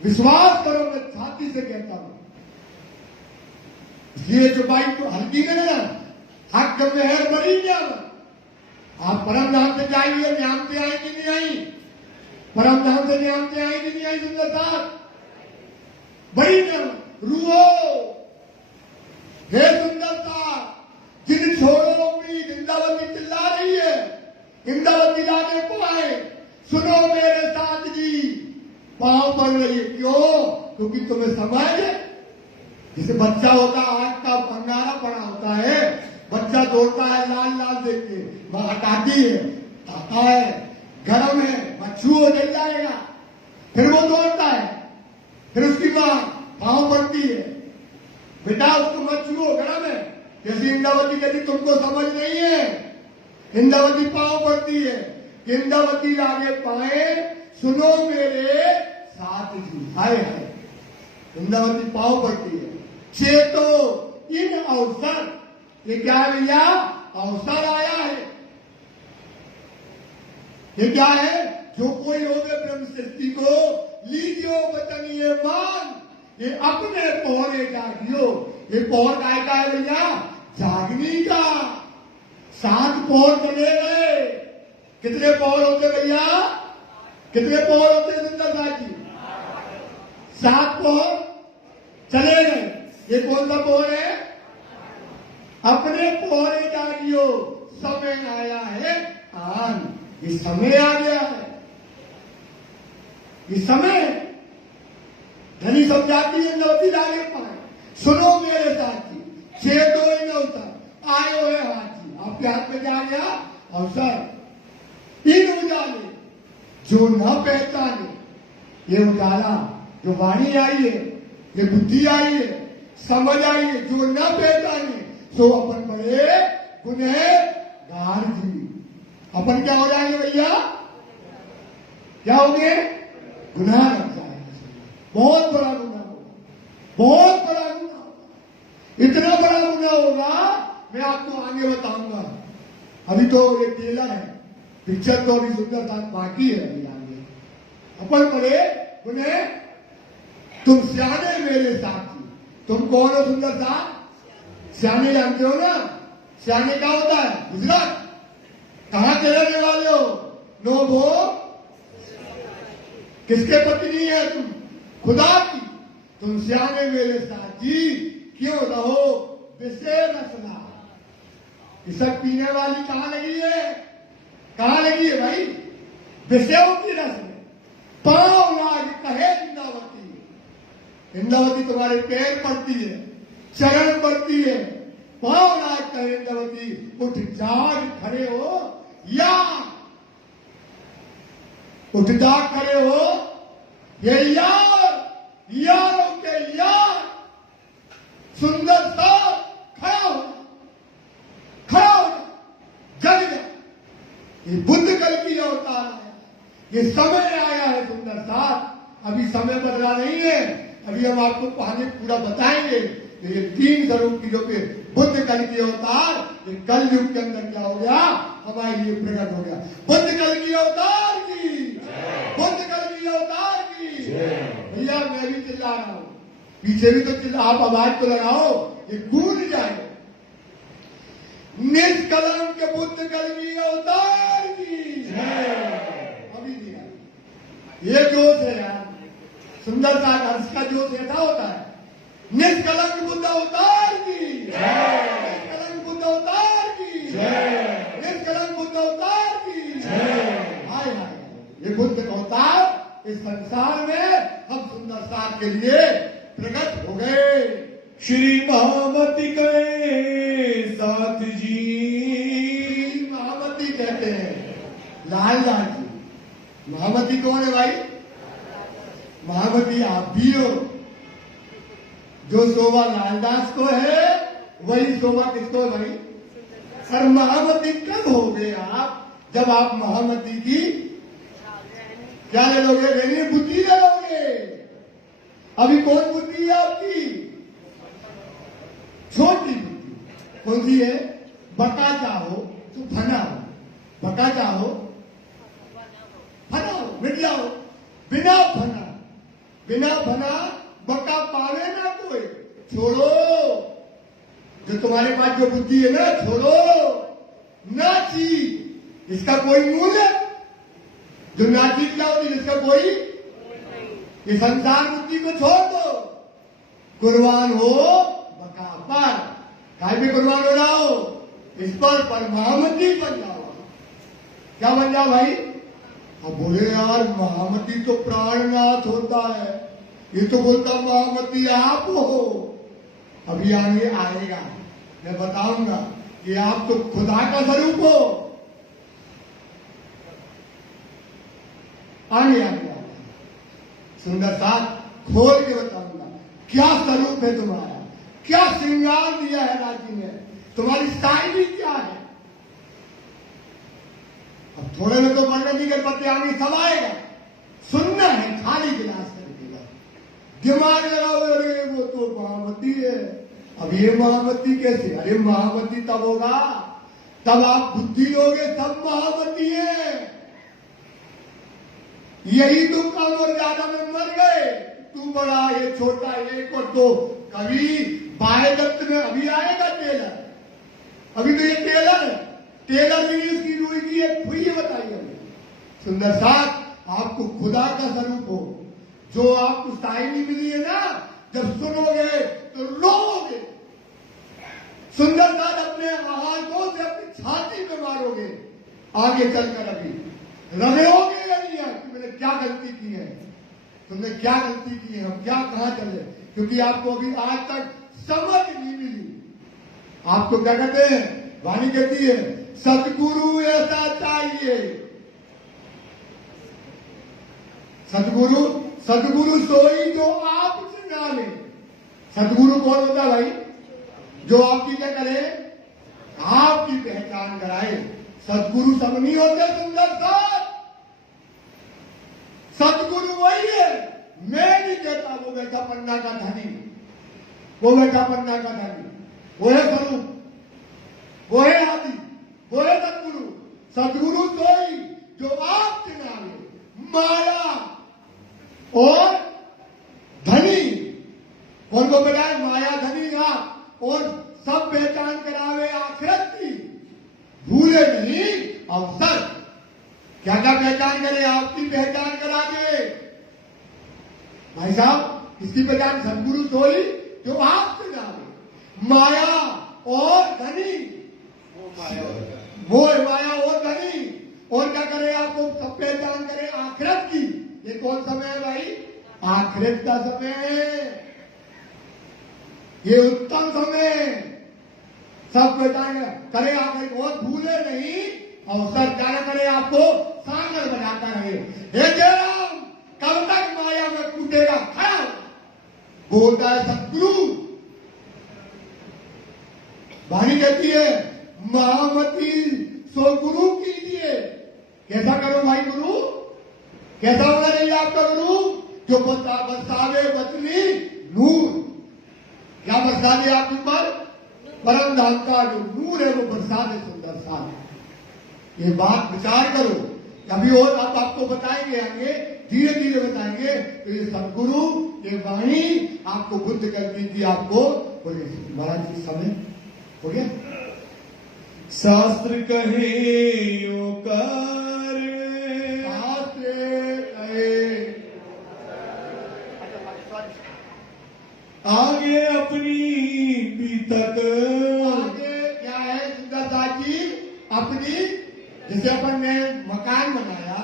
विश्वास करो, मैं छाती से कहता हूं। इसलिए चुपाई तो हल्की नहीं ना, हक मेहर बड़ी जब आप परम धाम से जाइए, न्यामते आई कि नहीं आई? परम धाम से न्यामते आई कि नहीं आई? सुंदर साहब बड़ी न रूहो हे सुंदरता, जिन छोरों की इंद्रावती चिल्ला रही है, इंद्रावती लाने को आए, सुनो मेरे साथ जी, पांव पड़ रही है। क्यों? क्योंकि तुम्हें समझ है, जैसे बच्चा होता है, आग का अंगारा पड़ा होता है, बच्चा दौड़ता है लाल लाल देख के, मां हटाती है, आता है गर्म है, मच्छू हो जल जाएगा, फिर वो दौड़ता है, फिर उसकी मां पांव पड़ती है, बेटा उसको मत छुओ गर्म है। जैसे इंद्रावती कहती तुमको समझ नहीं है, इंद्रावती पांव पड़ती है, इंद्रावती लागे पाए, सुनो मेरे साथ जी, हाय हाय, इंद्रावती पांव पड़ती है। चेतो इन अवसर, ये क्या है भैया? अवसर आया है। ये क्या है? जो कोई होवे ब्रह्म सृष्टि को लीजियो वचन ये मान, ये अपने पौरे जागियो। ये पौर काय का है भैया? जागनी का। 7 पौर चले गए। कितने पौर होते भैया? कितने पौर होते सुंदर साथ जी? 7 पौर चले गए। ये कौन सा पौर है? अपने पौरे जागियो, समय आया है आन। ये समय आ गया है, ये समय धनी समझाती है नवती लागे पाए, सुनो मेरे साथी, 6 2 अवसर आयो है हाथी। आपके हाथ में क्या आ गया? अवसर। इन उजाले जो न पहचाने, ये उजाला जो वाणी आई है, ये बुद्धि आई है, समझ आई है, जो न पहचाने सो अपन बड़े गुनहगार जी। अपन क्या हो जाएंगे भैया? क्या होंगे? गुनाह लग जाएगा, बहुत बड़ा गुनाह होगा, बहुत बड़ा गुनाह होगा, इतना बड़ा गुनाह होगा मैं आपको आगे बताऊंगा। अभी तो ये ट्रेलर है, पिक्चर तो अभी सुंदर साथ बाकी है। अभी आगे अपन पढ़े गुने, तुम सियाने मेरे साथी। तुम कौन हो सुंदर साथ? सियाने जानते हो ना? सियाने क्या होता है? गुजरात। कहां के रहने वाले हो? नोभो। किसके पत्नी है तुम? खुदा की। तुम सियाने मेरे साथी क्यों रहो विषय रसना। ये सब पीने वाली कहां लगी है? कहां लगी है भाई? विषयों की रस में। पांव लाग कहे इंद्रावती। इंद्रावती तुम्हारे पैर पड़ती है, चरण पड़ती है, पांव लाग कहे इंद्रावती, उठ जाग खड़े हो या उठ जाग खड़े हो। ये यारों के यार सुंदर सा खड़ा हो, खड़ा हो, जग जा। ये बुद्ध कल की अवतार है, ये समय आया है सुंदर साथ। अभी समय बदला नहीं है, अभी हम आपको आगे पूरा बताएंगे। ये 3 स्वरूप के बुद्ध कल की अवतार, ये कल युग के अंदर क्या हो गया? हमारे लिए प्रकट हो गया। बुद्ध कल की अवतार की, बुद्ध कल की अवतार की। भैया मैं भी चिल्ला रहा हूं, पीछे भी तो चिल्ला, आप आवाज तो लगाओ, ये गूंज जाए। निष्कलंक बुद्ध कल की अवतार की। अभी नहीं आई ये जोश है यार, सुंदर सा हर्ष का जोश ऐसा होता है। निष्कलंक बुद्ध अवतार की, निष्कलंक बुद्ध अवतार की, निष्कलंक बुद्ध अवतार की। हाय हाय, ये बुद्ध का अवतार इस संसार में हम सुंदर साथ के लिए प्रकट हो गए। श्री महामती के साथ जी। महामती कहते हैं लाल लाल जी। महामती कौन है भाई? महामती आप भी हो। जो शोभा लालदास को है वही शोभा किसको है भाई? और महामती कब हो गए आप? जब आप महामती की क्या ले लोगे? रेनी बुद्धि ले लोगे। अभी कौन बुद्धि है आपकी? छोटी बुद्धि। कौन सी है? बका चाहो तो फना हो, बका चाहो फना हो, मिट जाओ। बिना फना, बिना फना बका पावे ना कोई। छोड़ो, जो तुम्हारे पास जो बुद्धि है ना, छोड़ो। नाची इसका कोई मूल्य, जो नाची जाओगी इसका कोई, ये संसार बुद्धि को छोड़ दो, कुर्बान हो बका पर। काय भी कुर्बान हो जाओ, इस पर महामती बन जाओ। क्या बन जाओ भाई? अब बोले यार महामती तो प्राणनाथ होता है, ये तो बोलता महामती आप हो। अभी आगे आएगा, मैं बताऊंगा कि आप तो खुदा का स्वरूप हो। आगे आगे सुंदर साथ खोल के बताऊंगा क्या स्वरूप है तुम्हारा, क्या श्रृंगार दिया है राजी ने, तुम्हारी शायरी क्या है। अब थोड़े में तो वर्णन नहीं कर पाते, आगे सब आएगा। सुनना है खाली गिलास करके, दिमाग लगाओ। अरे वो तो महामती है, अब ये महामती कैसे? अरे महामती तब होगा तब आप बुद्धि लोगे, तब महामती है। यही तुम कम और ज्यादा में मर गए, तू बड़ा ये छोटा, एक और दो। कभी बाह्य दत्त में अभी आएगा टेलर, अभी तो ये टेलर है, टेलर भी इसकी रूई की एक फुई बताइए। सुंदर साथ आपको खुदा का स्वरूप हो, जो आपको शायरी मिली है ना, जब सुनोगे तो रोओगे। सुंदर साथ अपने हाथों से अपनी छाती पे मारोगे। आगे चलकर अभी रमेोगे नहीं है कि मैंने क्या गलती की है, तुमने क्या गलती की है, हम क्या कहां चले, क्योंकि आपको अभी आज तक समझ नहीं मिली। आपको क्या कहते हैं? वाणी कहती है सतगुरु ऐसा चाहिए। सतगुरु, सतगुरु सोई जो आप जाने। सतगुरु कौन होता है भाई? जो आपकी क्या करे, आपकी पहचान कराए। सतगुरु सब नहीं होते। सुंदर साथ सतगुरु वही है, मैं नहीं कहता वो बैठा पन्ना का धनी, वो बैठा पन्ना का धनी, वो है स्वरूप, वो है आदि, वो है सतगुरु। सतगुरु सोई जो आप चिनावे माया और धनी। कौन को बताए? माया धनी आप, और सब पहचान करावे आखिरत की, भूले नहीं अवसर। क्या क्या पहचान करे? आपकी पहचान करा के भाई साहब, किसकी पहचान? सतगुरु सोई जो आप चिनावे माया और धनी। वो है माया और धनी। और क्या करे? आपको सब पहचान करे आखिरत की। ये कौन समय है भाई? आखिरत का समय है, ये उत्तम समय। सब पहचान करे आखिर, और भूले नहीं अवसर। क्या करे? आपको सांगल बनाता रहे। हे जयराम, कब तक माया में कूटेगा? खड़ा बोलता है सतगुरु। वाणी कहती है महामती सो गुरु कीजिए। कैसा करो भाई गुरु? कैसा होना चाहिए आपका गुरु? जो बरसावे बचनी नूर। क्या बरसा दे आपके ऊपर? परम धाम का जो नूर है वो बरसा दे। सुंदर सा ये बात विचार करो। अभी और आप आपको बताएंगे, आगे धीरे धीरे बताएंगे। तो ये सदगुरु, ये वाणी आपको बुद्ध करती थी। आपको बोले महाराज जी समय हो गया। शास्त्र कहे यो कर, शास्त्र कहे आगे अपनी बीतक। आगे क्या है सुंदरदास जी? अपनी, जैसे अपन ने मकान बनाया,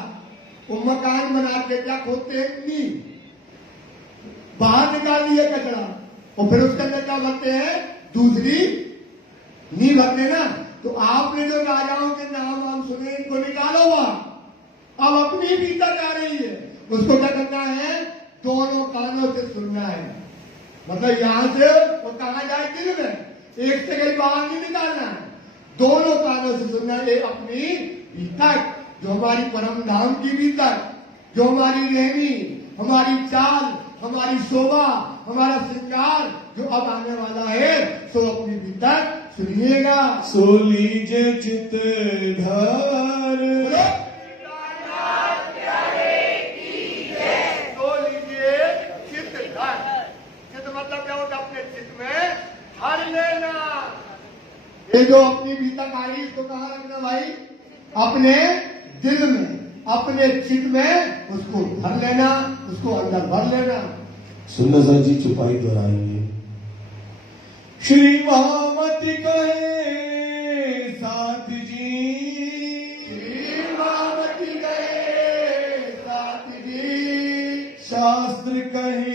वो मकान बना के क्या खोदते हैं? नींव, बाहर निकाल दिए कचरा, और फिर उसके अंदर क्या भरते हैं? दूसरी नींव भरते ना। तो आपने जो राजाओं के नाम हम सुने, इनको निकालो वहां। अब अपनी बीतक आ रही है, उसको क्या करना है? दोनों कानों से सुनना है। मतलब यहां से वो कहां जाए? दिल में। एक से कहीं बाहर नहीं निकालना है, दोनों कानों से सुनना है। अपनी बीतक, जो हमारी परम धाम की बीतक, जो हमारी रहनी, हमारी चाल, हमारी शोभा, हमारा श्रृंगार जो अब आने वाला है, सो अपनी बीतक सुनिएगा। सो लीजे चित धर, तो लीजिए चित्त धर। चित्त मतलब क्या होता है? अपने चित्त में धर लेना। ये जो अपनी बीतक आई इसको कहाँ रखना भाई? अपने दिल में, अपने चित्त में उसको भर लेना, उसको अंदर भर लेना। सुंदर सर जी चुपाई दोहराएंगे। श्री महामती कहे साथ जी, श्री महामती गए साथ जी, शास्त्र कहे